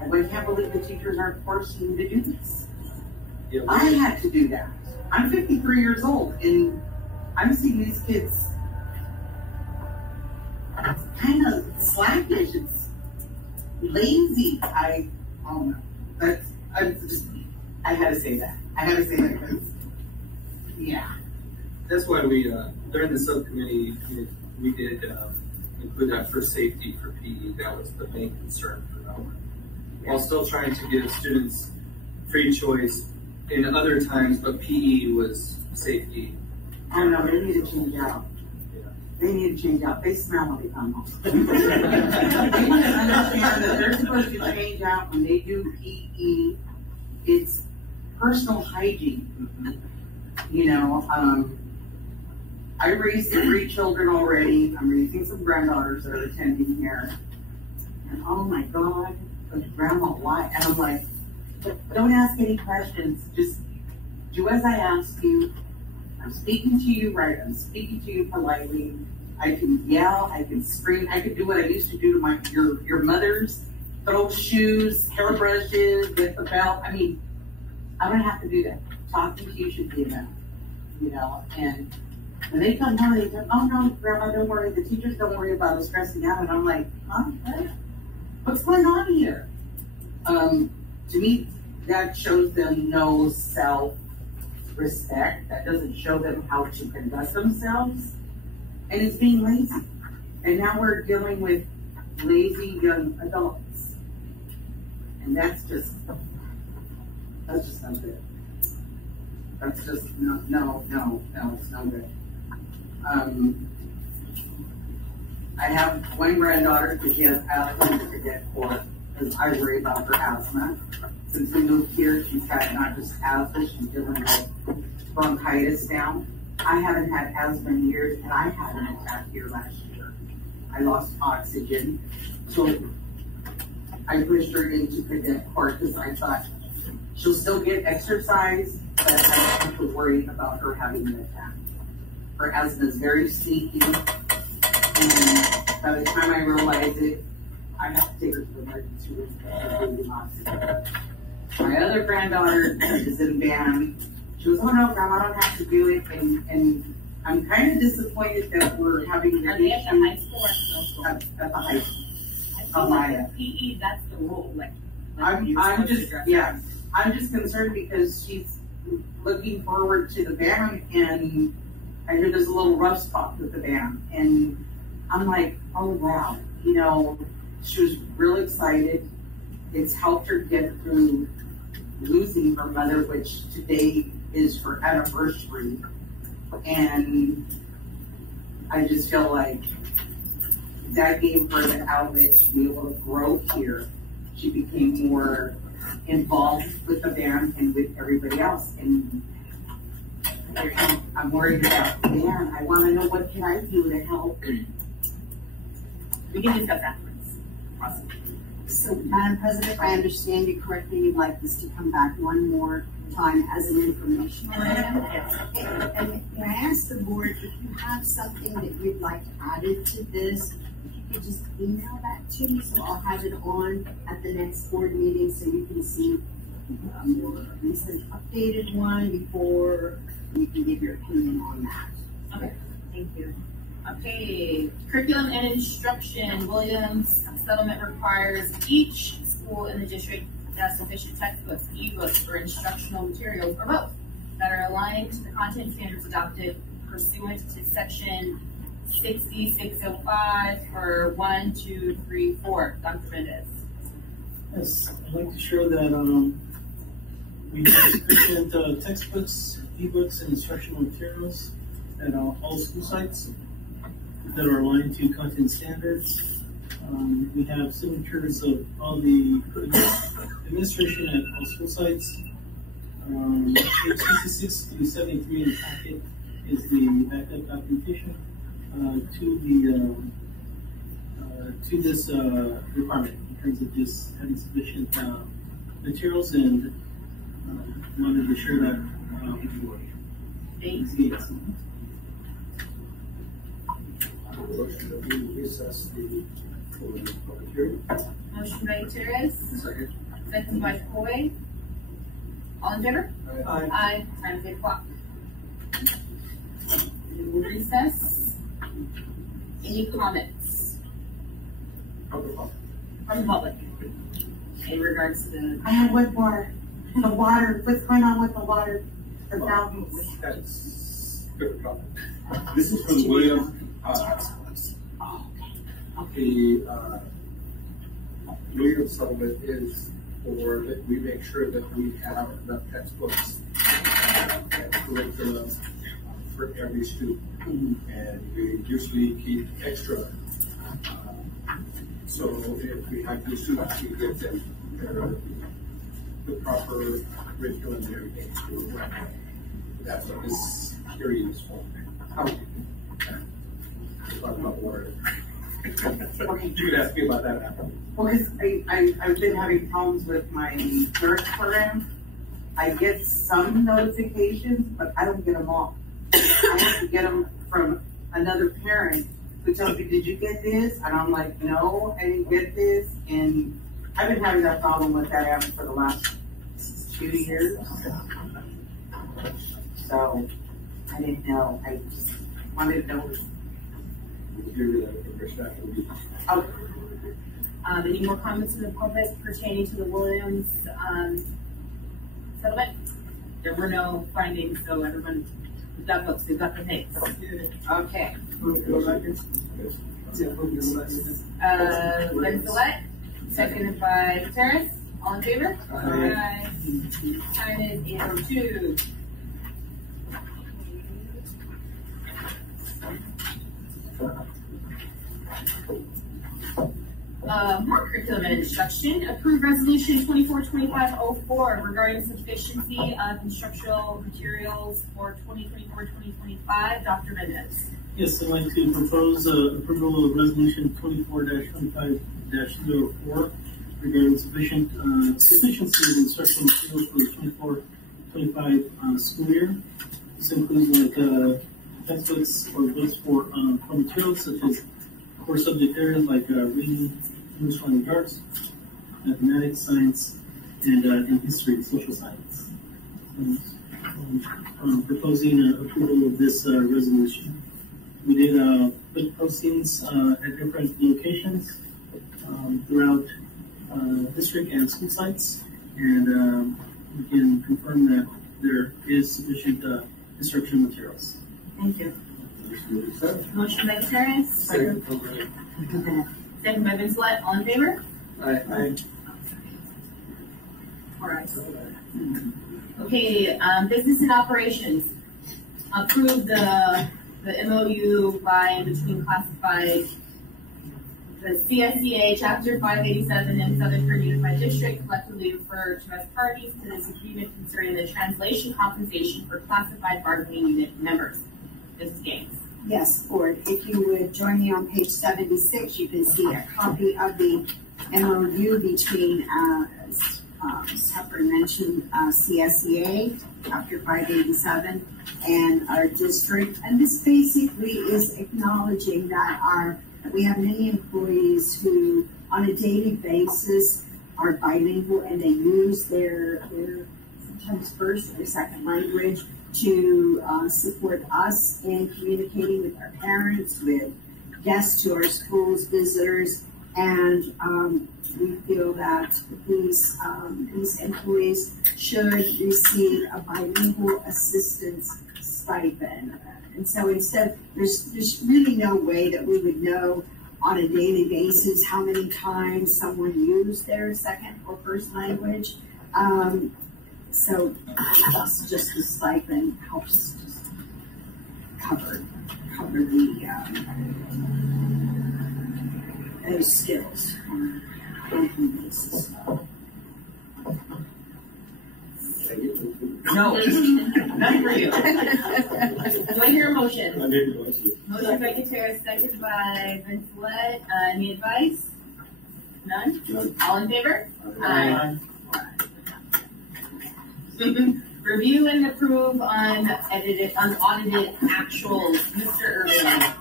And I can't believe the teachers aren't forcing you to do this. Yeah, I had to do that. I'm 53 years old, and I'm seeing these kids kind of slackish. It's lazy. I don't know. I had to say that. I had to say that because, yeah. That's why we, during the subcommittee, we did include that for safety for PE. That was the main concern for that one. While still trying to give students free choice in other times, but PE was safety. Oh no, they need to change out. Yeah. They need to change out. They smell when they come home. They need to understand that they're supposed to change out when they do PE. It's personal hygiene. You know, I raised 3 children already. I'm raising some granddaughters that are attending here. And oh my God, does grandma lie? And I'm like, don't ask any questions. Just do as I ask you. I'm speaking to you right. I'm speaking to you politely. I can yell. I can scream. I can do what I used to do to your mothers. Throw shoes, hairbrushes, get the belt. I mean, I don't have to do that. Talking to you should be enough. You know, and when they come home, they go, oh no, Grandma, don't worry. The teachers don't worry about us stressing out. And I'm like, huh? What? What's going on here? To me, that shows them no self-respect. That doesn't show them how to conduct themselves. And it's being lazy. And now we're dealing with lazy young adults. And that's just not good. That's just, no, it's no good. I have one granddaughter because she has asthma in the cadet corps, because I worry about her asthma. Since we moved here, she's got not just asthma, she's dealing with bronchitis now. I haven't had asthma in years, and I had an attack here last year. I lost oxygen, so I pushed her into cadet corps because I thought she'll still get exercise, but I don't have to worry about her having an attack. Her asthma is very sneaky. And by the time I realized it, I have to take her to the emergency room to the hospital. My other granddaughter is in band. She goes, oh no, Grandma, I don't have to do it. And I'm kind of disappointed that we're having the Are they at the high school or middle school? at the high school. I feel like PE, that's the rule. I'm just concerned because she's looking forward to the band, and I hear there's a little rough spot with the band, and I'm like, oh wow, you know, she was really excited. It's helped her get through losing her mother, which today is her anniversary, and I just feel like that gave her the outlet to be able to grow here. She became more involved with the band and with everybody else. And I'm worried about the band. I want to know, what can I do to help? We can discuss afterwards. Awesome. So, Madam President, if I understand you correctly, you'd like this to come back one more time as an information item. And may I ask the board, if you have something that you'd like added to this, if you could just email that to me, so I'll have it on at the next board meeting, so you can see a more recent updated one before you can give your opinion on that. Okay, thank you. Okay, curriculum and instruction. Williams settlement requires each school in the district to have sufficient textbooks, ebooks, or instructional materials, or both, that are aligned to the content standards adopted pursuant to section 60605 for 1, 2, 3, 4. Dr. Mendez. Yes, I'd like to share that we have sufficient textbooks, ebooks, and instructional materials at all school sites that are aligned to content standards. We have signatures of all the administration at all school sites. Page 66 through 73 in the packet is the backup documentation to this requirement in terms of just having sufficient materials, and wanted to share that with the board. Thanks. Yes. Motion that we recess the public hearing. Motion by Gutierrez. Second by Coy. All in favor? Aye. Aye. Time is 8 o'clock. We will recess. Any comments from the public in regards to the? I have wet water. The water. What's going on with the water? The fountains. That's good problem. This is from William. The William settlement is for that we make sure that we have enough textbooks and curriculum for every student, and we usually keep extra. So if we have new students, we get them the proper curriculum and everything. That's what this period is for. Talk about water. You could ask me about that after. Well, I've been having problems with my nurse program. I get some notifications, but I don't get them all. I have to get them from another parent who tells me, did you get this? And I'm like, no, I didn't get this. And I've been having that problem with that app for the last 2 years. So I didn't know. I just wanted to know. Any more comments from the public pertaining to the Williams settlement? There were no findings, so everyone, we've got books, we've got the tapes. Okay. Benzolet, seconded by Gutierrez. All in favor? Aye. Time is 8:02. More curriculum and instruction. Approved resolution 242504 regarding sufficiency of instructional materials for 2024-2025. Dr. Mendez. Yes, I'd like to propose approval of resolution 24-25-04 regarding sufficiency of instructional materials for the 24-25 school year. This includes like textbooks or books for materials such as core subject areas like reading, English language arts, mathematics, science, and history, social science. Proposing approval of this resolution. We did put postings at different locations throughout district and school sites, and we can confirm that there is sufficient instructional materials. Thank you. Motion by Terrence. Second by Vince Lett. All in favor? Aye. All right. Okay, business and operations. Approve the MOU by and between classified, the CSEA Chapter 587 and Southern Kern Unified District, collectively referred to as parties to this agreement concerning the translation compensation for classified bargaining unit members. Mrs. Gaines. Yes, Board. If you would join me on page 76, you can see a copy of the MOU between, as Pepper mentioned, CSEA, Chapter 587, and our district. And this basically is acknowledging that we have many employees who, on a daily basis, are bilingual and they use their sometimes first or second language to support us in communicating with our parents, with guests to our schools, visitors, and we feel that these employees should receive a bilingual assistance stipend. And so instead, there's really no way that we would know on a daily basis how many times someone used their second or first language. So just the stipend helps just cover those skills on a monthly basis. No, none for you. Do I hear a motion? I made the motion. Motion by Gutierrez, seconded by Vince Lett. Any advice? None? None. All in favor? Aye. Review and approve on audited actuals. Mr. Irvin.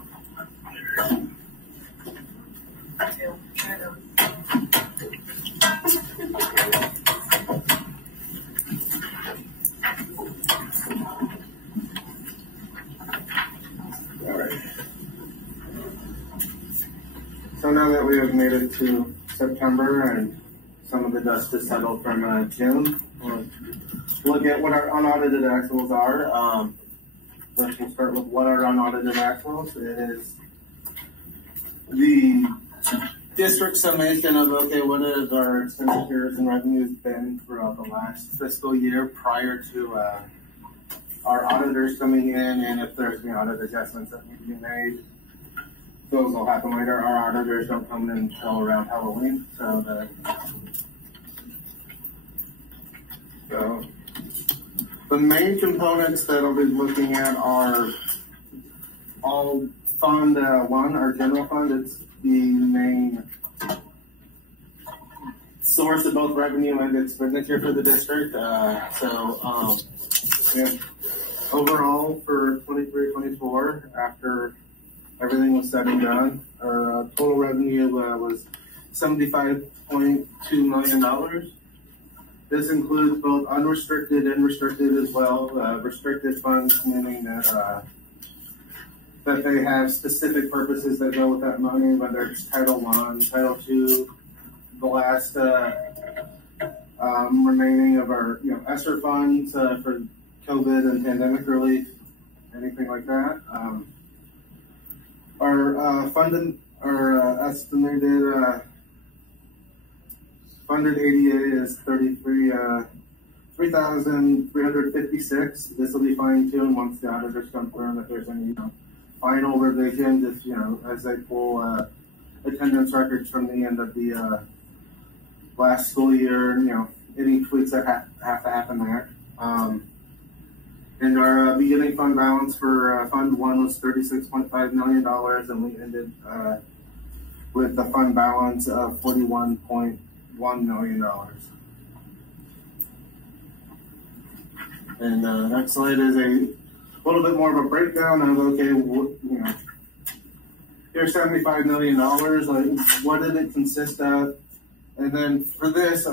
All right. So now that we have made it to September and some of the dust has settled from June, we'll look at what our unaudited actuals are. Let's start with what our unaudited actuals is. The district summation of, okay, what has our expenditures and revenues been throughout the last fiscal year prior to our auditors coming in, and if there's audit adjustments that need to be made, those will happen later. Our auditors don't come in until around Halloween, so the main components that I'll be looking at are all Fund 1, our general fund. It's the main source of both revenue and expenditure for the district. Overall for 23-24, after everything was said and done, our total revenue was $75.2 million. This includes both unrestricted and restricted as well. Restricted funds, meaning that they have specific purposes that go with that money, whether it's Title I, Title II, the last remaining of our ESSER funds for COVID and pandemic relief, anything like that. Our estimated funded ADA is 3,356. This will be fine-tuned once the auditors confirm if there's any final revisions, as they pull attendance records from the end of the last school year, any tweaks that have to happen there. And our beginning fund balance for Fund 1 was $36.5 million, and we ended with a fund balance of $41.1 million. And that slide is a little bit more of a breakdown of, okay, here's $75 million, like, what did it consist of? And then for this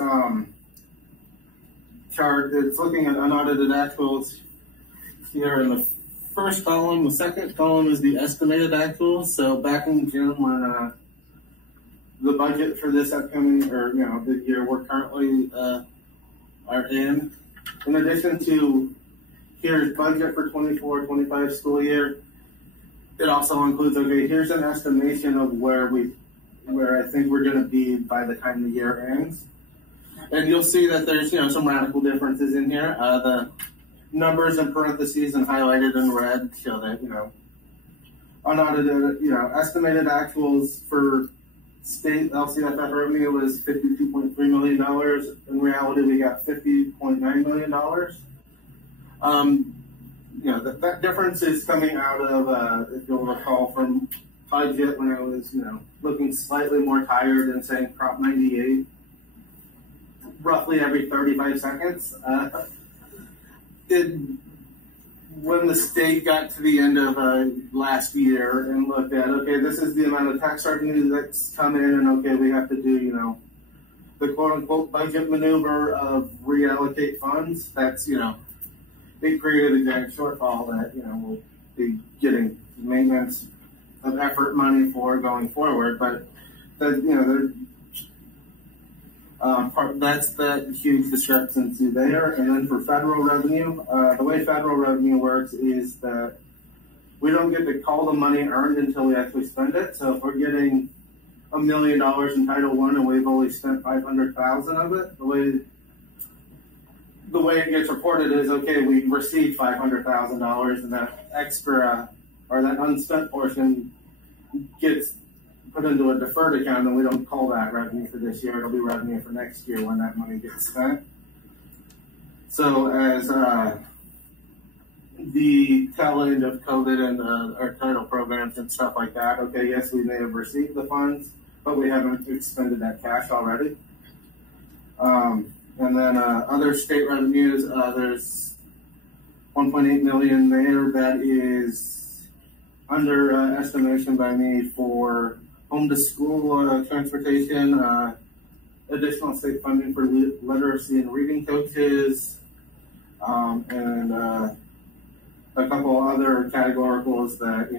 chart, it's looking at unaudited actuals here in the first column. The second column is the estimated actuals. So back in June when the budget for this upcoming, or the year we're currently are in addition to here's budget for 24-25 school year, it also includes, okay, here's an estimation of where I think we're going to be by the time the year ends. And you'll see that there's, some radical differences in here. The numbers in parentheses and highlighted in red show that, unaudited, estimated actuals for state LCFF revenue was $52.3 million. In reality, we got $50.9 million. That difference is coming out of, if you'll recall, from budget when I was, looking slightly more tired and saying Prop 98 roughly every 35 seconds. When the state got to the end of last year and looked at, okay, this is the amount of tax revenue that's come in, and okay, we have to do, the quote-unquote budget maneuver of reallocate funds, that's, they created a giant shortfall that, we'll be getting maintenance of effort money for going forward. But, that's the huge discrepancy there. And then for federal revenue, the way federal revenue works is that we don't get to call the money earned until we actually spend it. So if we're getting $1 million in Title I and we've only spent $500,000 of it, the way it gets reported is, okay, we received $500,000 and that extra or that unspent portion gets put into a deferred account, and we don't call that revenue for this year. It'll be revenue for next year when that money gets spent. So as the tail end of COVID and our title programs and stuff like that, okay, yes, we may have received the funds, but we haven't expended that cash already. And then other state revenues, there's $1.8 million there that is under estimation by me for home to school transportation, additional state funding for literacy and reading coaches, and a couple other categoricals that,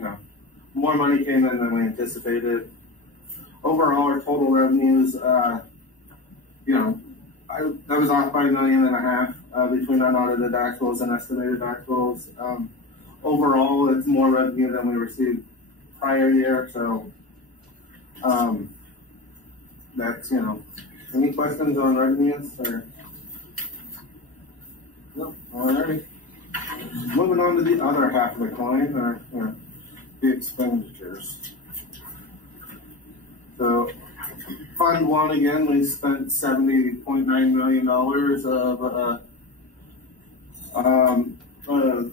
more money came in than we anticipated. Overall, our total revenues, that was off by $1.5 million between unaudited actuals and estimated actuals. Overall, it's more revenue than we received prior year. So that's, any questions on revenues? Or no? Alrighty. Moving on to the other half of the coin, or the expenditures. So Fund 1, again, we spent $70.9 million of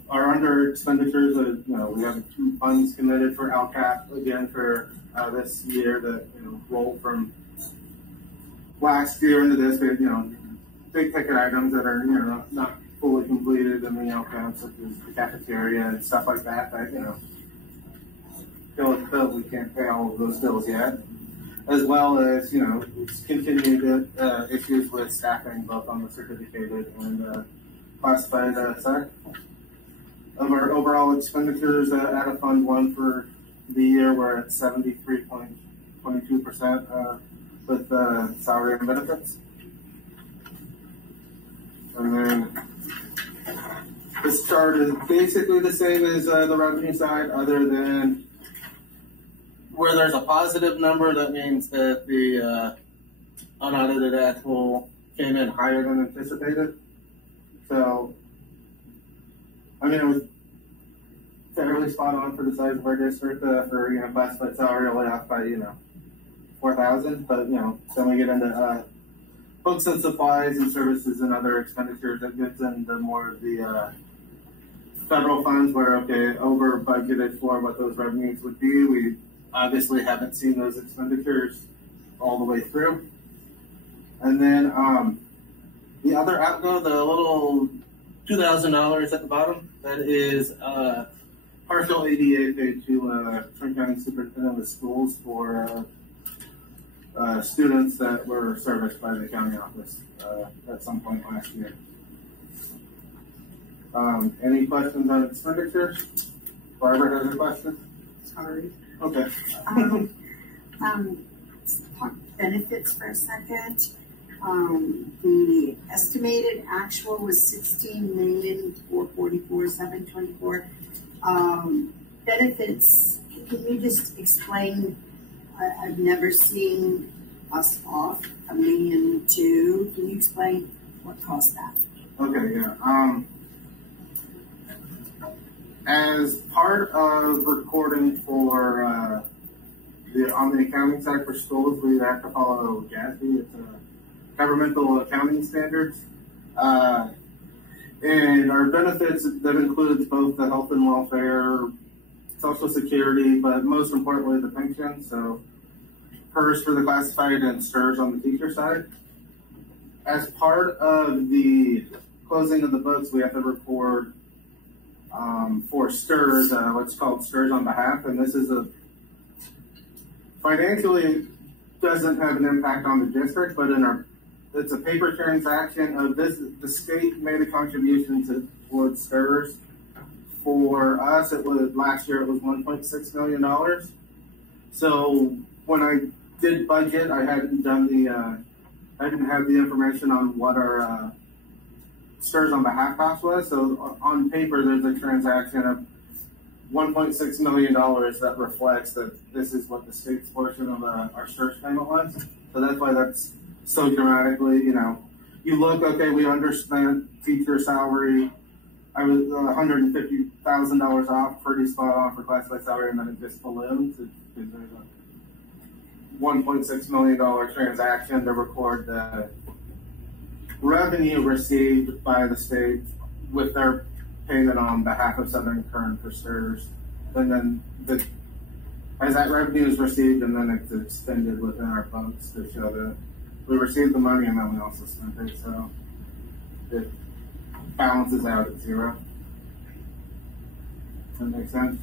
our under expenditures. We have 2 funds committed for LCAP again for this year that rolled from last year into this. Big ticket items that are not fully completed in the LCAP, such as the cafeteria and stuff like that. That we can't pay all of those bills yet. As well as, continued issues with staffing, both on the certificated and classified side. Of our overall expenditures out of Fund 1 for the year, we're at 73.22% with salary and benefits. And then this chart is basically the same as the revenue side, other than where there's a positive number, that means that the unaudited actual came in higher than anticipated. So, it was fairly spot on for the size of our district for classified salary, only off by $4,000. But then we get into books and supplies and services and other expenditures that gets into more of the federal funds, where over budgeted for what those revenues would be. We obviously haven't seen those expenditures all the way through. And then the other outgo, the little $2,000 at the bottom, that is partial partial ADA paid to Trent County Superintendent of Schools for students that were serviced by the county office at some point last year. Any questions on expenditures? Barbara has a question? Sorry. Okay. Talk benefits for a second. The estimated actual was $16,444,724. Benefits, can you just explain? I've never seen us off $1.2 million. Can you explain what caused that? Okay, yeah. As part of recording for on the accounting side for schools, we have to follow GASB. It's a governmental accounting standards. And our benefits, that includes both the health and welfare, Social Security, but most importantly, the pension. So PERS for the classified and STRS on the teacher side. As part of the closing of the books, we have to record for STRS, what's called STRS on behalf, and this is financially doesn't have an impact on the district, but it's a paper transaction of this. The state made a contribution towards STRS. For us, last year it was $1.6 million. So when I did budget, I hadn't done I didn't have the information on what our STRS on behalf cost was. So on paper, there's a transaction of $1.6 million that reflects that this is what the state's portion of our STRS payment was. So that's why that's so dramatically, you look, okay, we understand teacher salary. I was $150,000 off, pretty spot on for classified salary, and then it just balloons. There's a $1.6 million transaction to record the revenue received by the state with their payment on behalf of Southern Current for STRS. And then as that revenue is received, and then it's expended within our books to show that we received the money and then we also spent it. So it balances out at zero. Does that make sense?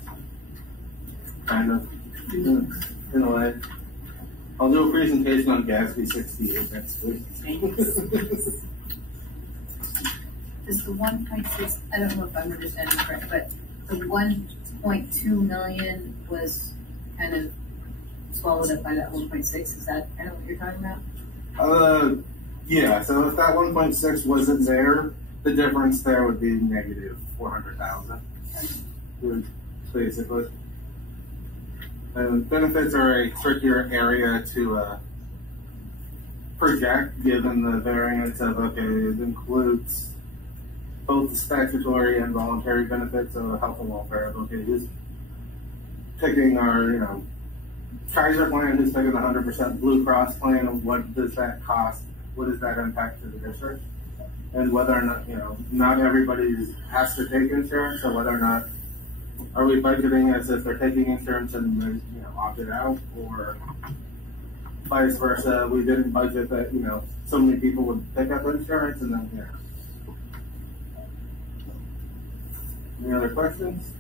Kind of. In a way. I'll do a presentation on GASB 68 next week. Does the 1.6, I don't know if I'm understanding correct, but the 1.2 million was kind of swallowed up by that 1.6. Is that kind of what you're talking about? Yeah, so if that 1.6 wasn't there, the difference there would be negative 400,000. Basically. And benefits are a trickier area to project, given the variance of, okay, it includes both the statutory and voluntary benefits of health and welfare. Okay, who's picking our, Kaiser plan, who's taking the 100% Blue Cross plan, and what does that cost? What does that impact to the district? And whether or not, not everybody has to take insurance, so whether or not are we budgeting as if they're taking insurance and they, opted out, or vice versa, we didn't budget that, so many people would pick up insurance and then, Any other questions?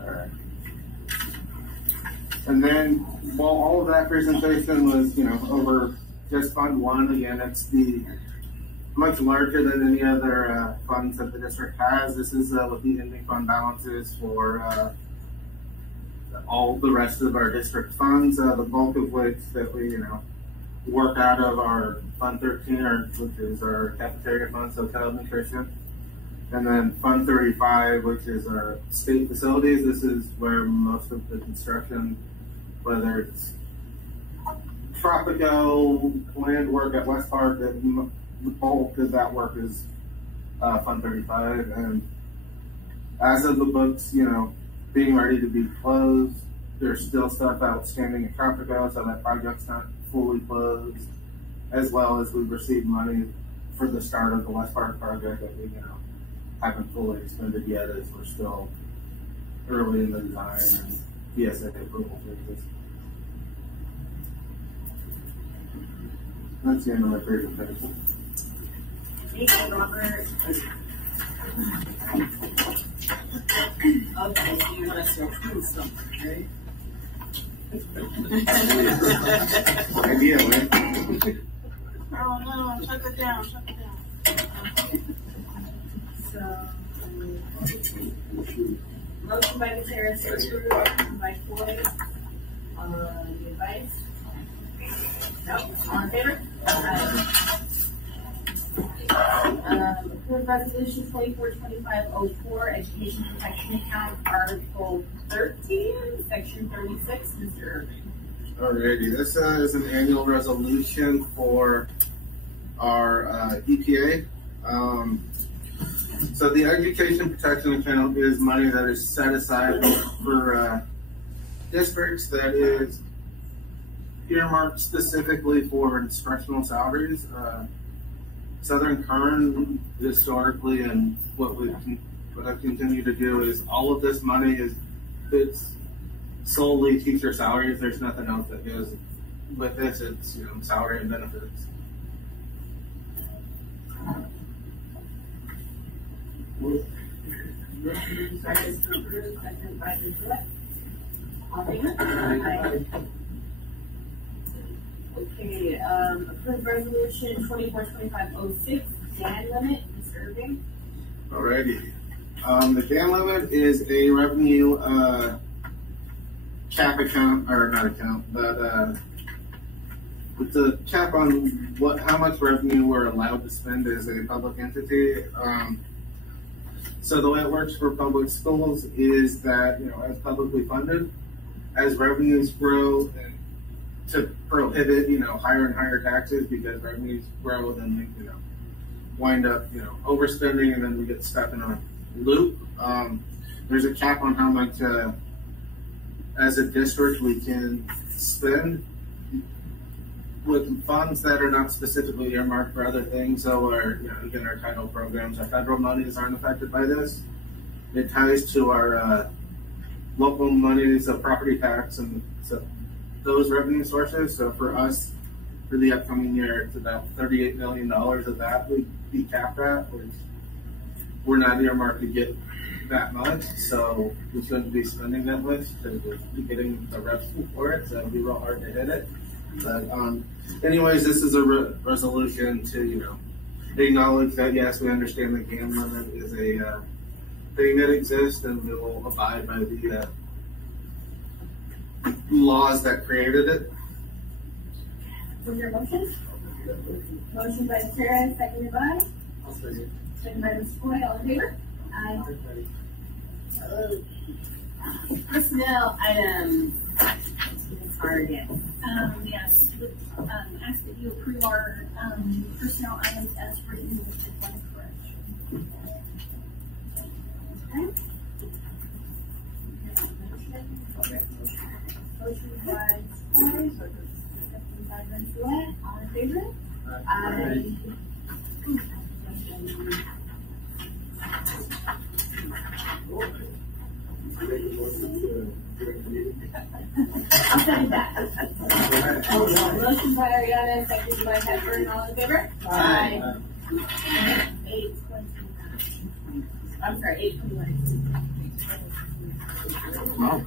All right. And then, while all of that presentation was, over just Fund 1, again, it's much larger than any other funds that the district has. This is what the ending fund balance is for all the rest of our district funds, the bulk of which that we, work out of our Fund 13, which is our cafeteria fund, so hotel nutrition. And then Fund 35, which is our state facilities. This is where most of the construction, whether it's Tropico, land work at West Park, the bulk of that work is Fund 35. And as of the books, being ready to be closed, there's still stuff outstanding at Tropico, so that project's not fully closed, as well as we've received money for the start of the West Park project that we, haven't fully expended yet, as we're still early in the design and PSA approval phases. That's the end of my presentation. Thank you, Robert. Okay, so you want us to approve something, right? Idea, man. Oh no, shut it down. So, motion by Gutierrez, approved by Floyd. The advice? No, all in favor? Approved resolution 242504, education protection account, article 13, section 36, Mr. Irving. Alrighty, this is an annual resolution for our EPA. So the education protection account is money that is set aside for districts that is earmarked specifically for instructional salaries. Southern Kern historically, and what I continue to do is all of this money it's solely teacher salaries. There's nothing else that goes with this. It's salary and benefits. Okay, approved resolution 242506, DAN limit, Mr. Irving. Alrighty. The DAN limit is a revenue cap account, or not account, but with the cap on how much revenue we're allowed to spend as a public entity. So the way it works for public schools is that, as publicly funded, as revenues grow, and to prohibit, higher and higher taxes, because revenues grow, then we, wind up, overspending, and then we get stuck in a loop. There's a cap on how much, as a district, we can spend with funds that are not specifically earmarked for other things. So our title programs, our federal monies aren't affected by this. It ties to our local monies of property tax and so those revenue sources. So for us, for the upcoming year, it's about $38 million of that we'd be capped at, which we're not earmarked to get that much, so we shouldn't be spending that much to be getting the revenue for it, so it'd be real hard to hit it. But anyways, this is a resolution to, acknowledge that, yes, we understand the GAN limit is a thing that exists, and we will abide by the laws that created it. Was there a motion? Motion by Sarah, seconded by? I'll second. Seconded by Ms. Floyd, all in favor? Aye. Personnel items. Ms. Hargan. Yes, ask that you approve our personnel items as written with one correction. Okay. Motion by Floyd, second by Rensselaer, all in favor? Aye. I'll second that. Motion by Ariana, seconded by Hepburn, all in favor? Aye. 8:21. I'm sorry, 8:21. Wow.